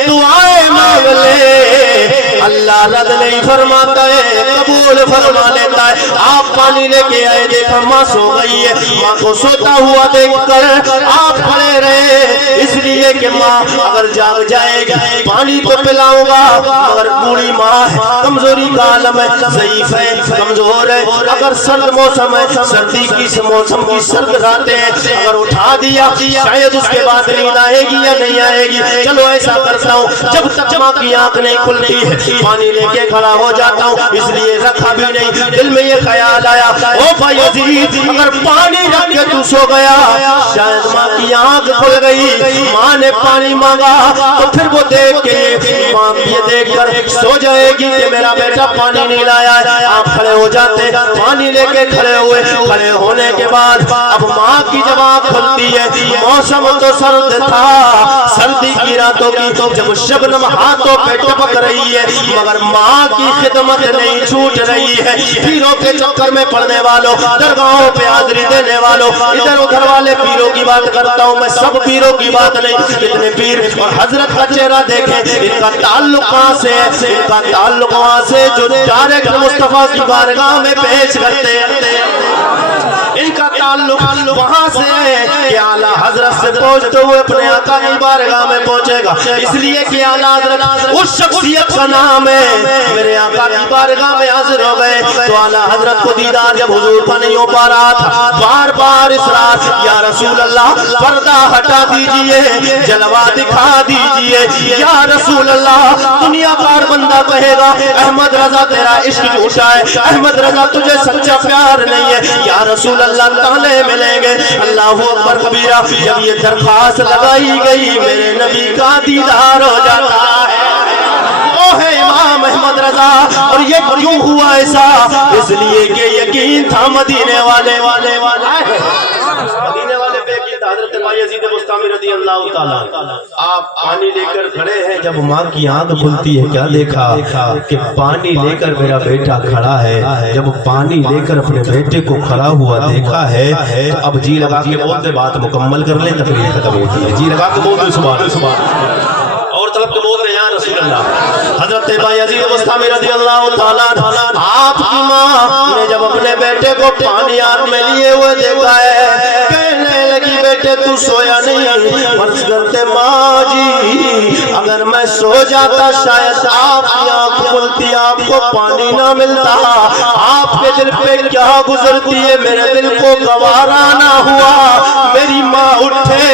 دعائیں مانگ لے, اللہ رد نہیں فرماتا ہے, قبول فرما لیتا ہے. آپ پانی لے کے آئے, دیکھا ماں سو گئی ہے. ماں کو سوتا ہوا دیکھ کر آپ کھڑے رہے, اس لیے کہ ماں اگر جاگ جائے گی پانی تو پلاؤں گا, مگر بوڑھی ماں ہے, کمزوری کا عالم ہے, ضعیف ہے, کمزور ہے. اگر سرد موسم ہے, سردی کی موسم کی سرد راتیں ہیں, اگر اٹھا دیا شاید اس کے بعد نیند آئے گی یا نہیں آئے گی. چلو ایسا کرتا ہوں, جب تک ماں کی آنکھ نہیں کھلتی ہے پانی لے کے کھڑا ہو جاتا ہوں. اس لیے رکھا بھی نہیں, دل میں یہ خیال آیا, او بھائی عزیز اگر پانی رکھ کے تو سو گیا, شاید ماں کی آنکھ کھل گئی, ماں نے پانی مانگا تو پھر وہ دیکھ کے ماں یہ دیکھ کر سو جائے گی کہ میرا بیٹا پانی نہیں لایا ہے. آپ کھڑے ہو جاتے, پانی لے کے کھڑے ہوئے. کھڑے ہونے کے بعد اب ماں کی جب آنکھ کھلتی ہے, موسم تو سرد تھا, سردی کی راتوں کی جب شبنم ہاتھوں پہ ٹپک رہی ہے, مگر ماں کی خدمت نہیں چھوٹ رہی ہے. پیروں کے چکر میں پڑنے والوں, درگاہوں پہ حاضری دینے والوں, ادھر ادھر والے پیروں کی بات کرتا ہوں میں, سب پیروں کی بات نہیں. اتنے پیر اور حضرت کا چہرہ دیکھیں, ان کا تعلق کہاں سے ہے, ان کا تعلق وہاں سے جو ڈائریکٹ مصطفیٰ کی بارگاہ میں پیش کرتے ہیں. ان کا تعلق وہاں سے ہے کہ اعلیٰ حضرت سے پہنچتے ہوئے اپنے آقا کی بارگاہ میں پہنچے گا. اس لیے کہ اعلیٰ حضرت اس شخصیت کا نام ہے. میرے آقا کی بارگاہ میں حاضر ہو گئے تو اعلیٰ حضرت کو دیدار جب حضور کا نہیں ہو پا رہا تھا, بار بار اصرار, یا رسول اللہ پردہ ہٹا دیجئے, جلوہ دکھا دیجئے, یا رسول اللہ. دنیا کار بندہ کہے گا احمد رضا تیرا عشق جھوٹا ہے, احمد رضا تجھے سچا پیار نہیں ہے. یا رسول اللہ تانے ملیں گے. اللہ اکبر کبیرہ, جب یہ درخواست لگائی گئی میرے نبی کا دیدار ہو جاتا ہے. وہ ہے امام احمد رضا. اور یہ کیوں ہوا ایسا, اس لیے کہ یقین تھا مدینے والے مدینے والے پہ یقین تھا. حضرت بایزید بستامی رضی اللہ تعالیٰ, آپ پانی لے کر کھڑے ہیں, جب ماں کی آنکھ کھلتی ہے کیا دیکھا کہ پانی لے کر میرا بیٹا کھڑا ہے. جب پانی لے کر اپنے بیٹے کو کھڑا ہوا دیکھا ہے, اب جی لگا کے بولتے بات مکمل کر لیں, تقریر ختم ہوتی ہے. جی لگا کے بولتے سبحان اور طلب کے بولتے یا رسول اللہ. حضرت بایزید بستامی رضی اللہ تعالیٰ, آپ کی ماں نے جب اپنے بیٹے کو پانی ہاتھ میں لیے ہوئے دیکھا ہے, کہنے لگی بیٹے تو سویا نہیں. فرض کرتے ماں جی اگر میں سو جاتا شاید آپ کی آنکھ کھلتی, آپ کو پانی نہ ملتا. آپ کے دل پہ کیا گزرتی ہے میرے دل کو گوارا نہ ہوا. میری ماں اٹھے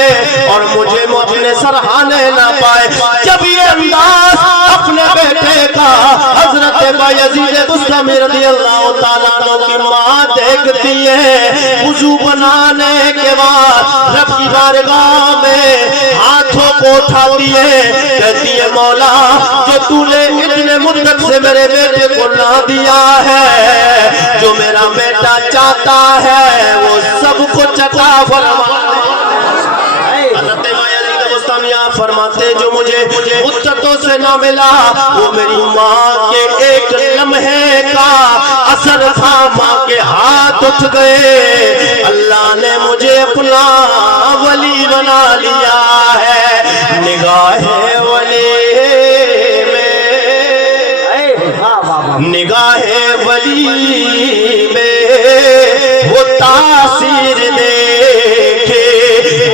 اور مجھے اپنے سرہانے نہ پائے. جب یہ انداز اپنے بیٹے کا حضرت بایزید بستامی رضی اللہ تعالیٰ عنہ کی ماں دیکھتی ہے, وضو بنانے کے بعد رب کی بارگاہ میں ہاتھوں کو اٹھاتی ہے, کہتی ہے مولا جو تو نے اتنے مدت سے میرے بیٹے کو نہ دیا ہے, جو میرا بیٹا چاہتا ہے وہ سب کچھ عطا فرما. حضرت بایزید بستامی فرماتے جو مجھے فرصتوں سے نہ ملا، وہ میری ماں کے ایک لمحے کا اثر تھا، ماں کے ہاتھ اٹھ گئے، اللہ نے مجھے اپنا ولی بنا لیا ہے، نگاہ ولی نگاہ ولی میں وہ تاثیر دیکھے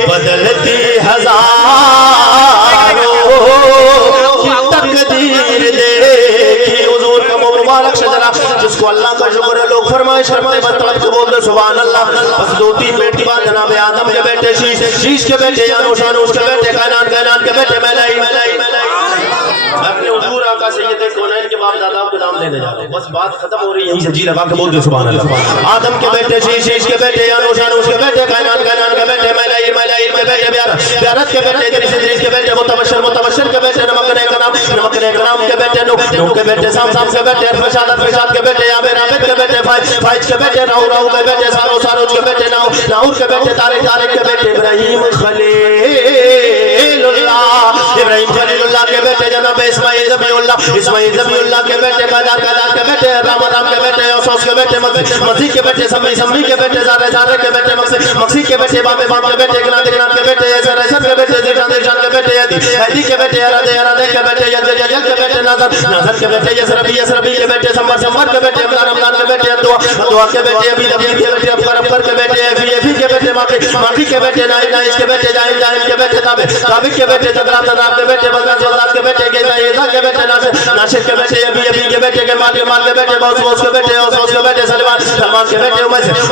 بدلتی ہزاروں تقدیر دیکھی۔ حضور کا مبارک شجرہ جس کو اللہ کا شکر ہے، لوگ فرمائش کرتے بطلب کو بول دے سبحان اللہ۔ بس دو تین بیٹی بعد جناب آدم کے بیٹے شیش کے بیٹے یانوش کے بیٹے کائنان کے بیٹے میلائی میں اپنے حضور آقا سید کونین کے باپ دادا کے نام لینے جا رہا ہوں، بس بات ختم ہو رہی ہے، یہیں سے جی لگا کے بول دے سبحان اللہ۔ آدم کے بیٹے شیش کے بیٹے یانوش کے بیٹے کائنان کے بیٹے میلائی کے بیٹے بیارت کے بیٹے ادریس کے بیٹے متبشر کے بیٹے نمکنے کرام کے بیٹے نوح کے بیٹے سام کے بیٹے ارفشاد کے بیٹے عابد کے بیٹے فائج کے بیٹے راہو کے بیٹے ساروج کے بیٹے ناہور کے بیٹے طارق کے بیٹے ابراہیم خلیل اللہ کے بیٹے جناب اسماعیل ذبیح اللہ کے بیٹے قادر کے بیٹے رام کے بیٹے اوسوس کے بیٹے مسیح کے بیٹے سمی کے بیٹے زارے کے بیٹے مقصد کے بیٹے باب کے بیٹے گناد کے بیٹے ایسر کے بیٹے زیشان کے بیٹے حیدی کے بیٹے ارادے کے بیٹے یجل کے بیٹے نظر کے بیٹے یسربی کے بیٹے سمر کے بیٹے امدان کے بیٹے دعا کے بیٹے ابی کے بیٹے ابکر کے بیٹے ایفی کے بیٹے ماقی کے بیٹے نائش کے بیٹے جاہل کے بیٹے تابق کے بیٹے تدراب کے بیٹے بلداد کے بیٹے گیزا کے بیٹے ناشر کے بیٹے ابی کے بیٹے مال کے بیٹے بوس کے بیٹے اوس کے بیٹے سلمان کے بیٹے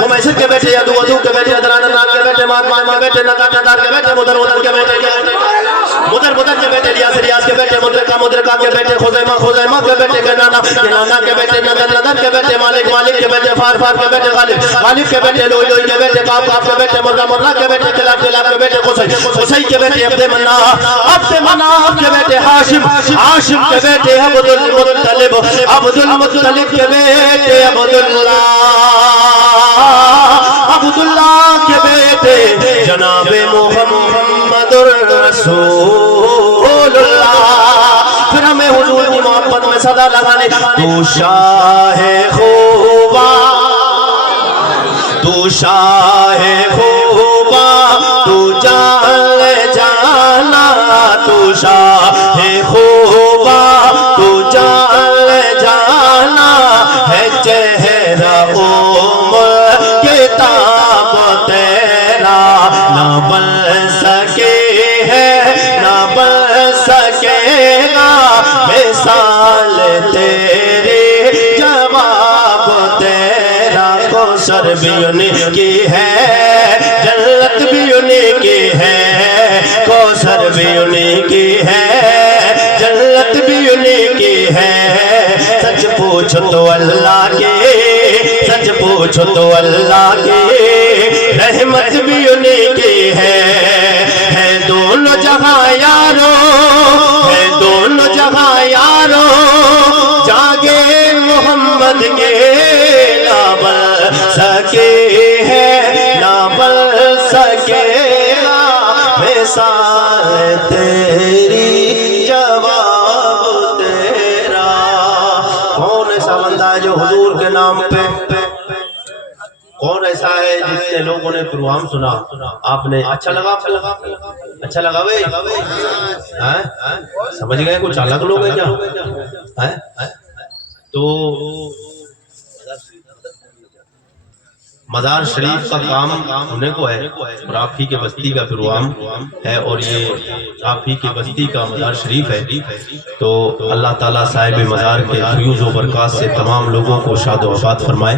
امیسر کے بیٹے ادو کے بیٹے ادران کے بیٹے مان کے بیٹے ندار کے بیٹے مدر کے بیٹے مدر کے بیٹے ریاض کے بیٹے مدرکہ کے بیٹے خزیمہ کے بیٹے گنانا کے بیٹے ندر کے بیٹے مالک کے بیٹے فار کے بیٹے غالب کے بیٹے لوئی کے بیٹے کاف کے بیٹے مرہ کے بیٹے خلاف کے بیٹے قصی کے بیٹے عبد مناف کے بیٹے ہاشم کے بیٹے عبد المطلب کے بیٹے عبداللہ کے بیٹے جناب محمد رسول اللہ۔ پھر ہمیں حضور کی محبت میں صدا لگانے، تو شاہ خوبا تو شاہ خوبا تو جانا تو شاہ خوبا تو جانا ہے چہرہ عمر کتاب تیرا نہ بن سکے ہے نہ بن سکے گا مثال تیرے جواب تیرا، کوثر بھی انہیں کی ہے جنت بھی انہیں کی ہے، کوثر بھی انہیں کی ہے جنت بھی انہیں کی ہے، سچ پوچھو تو اللہ کے سچ پوچھو تو اللہ کے رحمت بھی انہیں کی ہے دونوں جہاں یارو ہے دونوں جہاں یارو، جاگے محمد کے نہ بن سکے ہے نہ بن سکے مثال تیری جواب تیرا۔ کون ایسا بندہ ہے جو حضور کے نام پہ، کون ایسا ہے جس سے لوگوں نے پروگرام سنا آپ نے اچھا لگا اچھا لگا بھائی سمجھ گئے کچھ الگ لوگ ہیں کیا؟ تو مزار شریف کا کام ہونے کو ہے اور آپ ہی کے بستی کا پروگرام ہے اور یہ آپ ہی کے بستی کا مزار شریف ہے، تو اللہ تعالیٰ صاحب مزار کے فیوز و برکات سے تمام لوگوں کو شاد و آباد فرمائے۔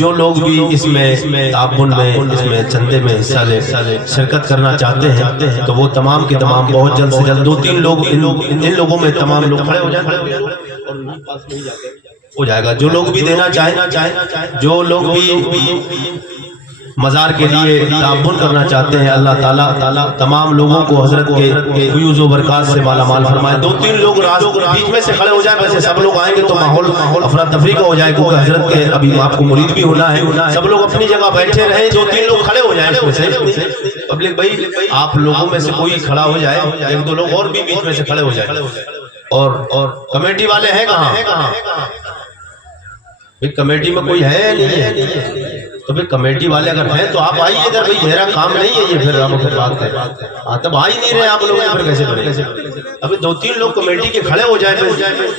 جو لوگ بھی اس میں تعاون میں اس میں چندے میں حصہ لے شرکت کرنا چاہتے ہیں تو وہ تمام کے تمام بہت جلد سے جلد 2-3 لوگ ان لوگوں میں تمام لوگ کھڑے ہو جائیں ہو جائے گا۔ جو لوگ بھی دینا چاہیں جو لوگ بھی مزار کے لیے تعاون کرنا چاہتے ہیں، اللہ تعالیٰ تمام لوگوں کو حضرت کے فیوز و برکات سے مالا مال فرمائے۔ 2-3 لوگ بیچ میں سے کھڑے ہو جائیں، ویسے سب لوگ آئیں گے تو ماحول افراتفری کا ہو جائے کیونکہ حضرت کے ابھی آپ کو مرید بھی ہونا ہے، سب لوگ اپنی جگہ بیٹھے رہیں، 2-3 لوگ کھڑے ہو جائیں اس میں سے پبلک بھائی آپ لوگوں میں سے کوئی کھڑا ہو جائے، ایک دو لوگ اور بھی بیچ میں سے کھڑے ہو جائے، اور کمیٹی والے ہیں کہاں؟ کمیٹی میں کوئی ہے نہیں ہے؟ تو پھر کمیٹی والے اگر ہیں تو آپ آئیے ادھر، بھائی میرا کام نہیں ہے یہ، پھر آپ پھر بات ہے تب آ ہی نہیں رہے آپ لوگ، پھر کیسے کریں؟ ابھی دو تین لوگ کمیٹی کے کھڑے ہو جائیں،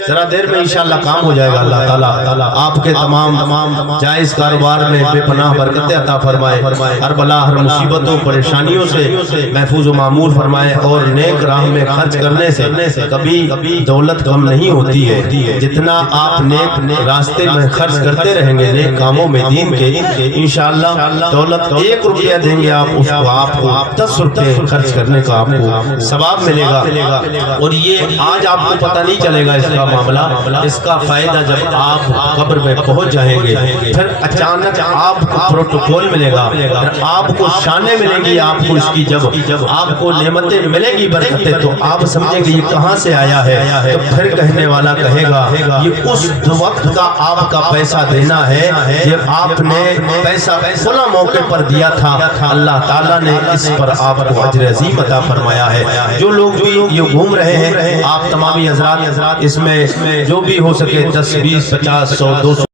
ذرا دیر میں انشاءاللہ کام ہو جائے گا۔ اللہ تعالیٰ آپ کے تمام جائز کاروبار میں بے پناہ برکتیں عطا فرمائے، ہر بلا ہر مصیبتوں پریشانیوں سے محفوظ و معمور فرمائے، اور نیک راہ میں خرچ کرنے سے کبھی دولت کم نہیں ہوتی ہے۔ جتنا آپ نیک راستے میں خرچ کرتے رہیں گے نیک کاموں میں دین کے، انشاءاللہ دولت 1 روپیہ دیں گے آپ اس کو، آپ کو 10 روپے خرچ کرنے کا آپ کو ثواب ملے گا۔ اور یہ آج آپ کو پتہ نہیں چلے گا اس کا معاملہ، اس کا فائدہ جب آپ قبر میں پہنچ جائیں گے، پھر اچانک آپ کو پروٹوکول ملے گا، پھر آپ کو شانیں ملیں گی، آپ کو اس کی جب آپ کو نعمتیں ملیں گی برکتیں، تو آپ سمجھیں گے یہ کہاں سے آیا ہے، تو پھر کہنے والا کہے گا یہ اس وقت کا آپ کا پیسہ دینا ہے جب آپ نے پیسہ فلاں موقع پر دیا تھا، اللہ تعالیٰ نے اس پر آپ کو اجر عظیم عطا فرمایا ہے۔ جو لوگ بھی یہ گھوم رہے ہیں، آپ تمامی حضرات اس میں جو بھی ہو سکے 10 20 50 100 200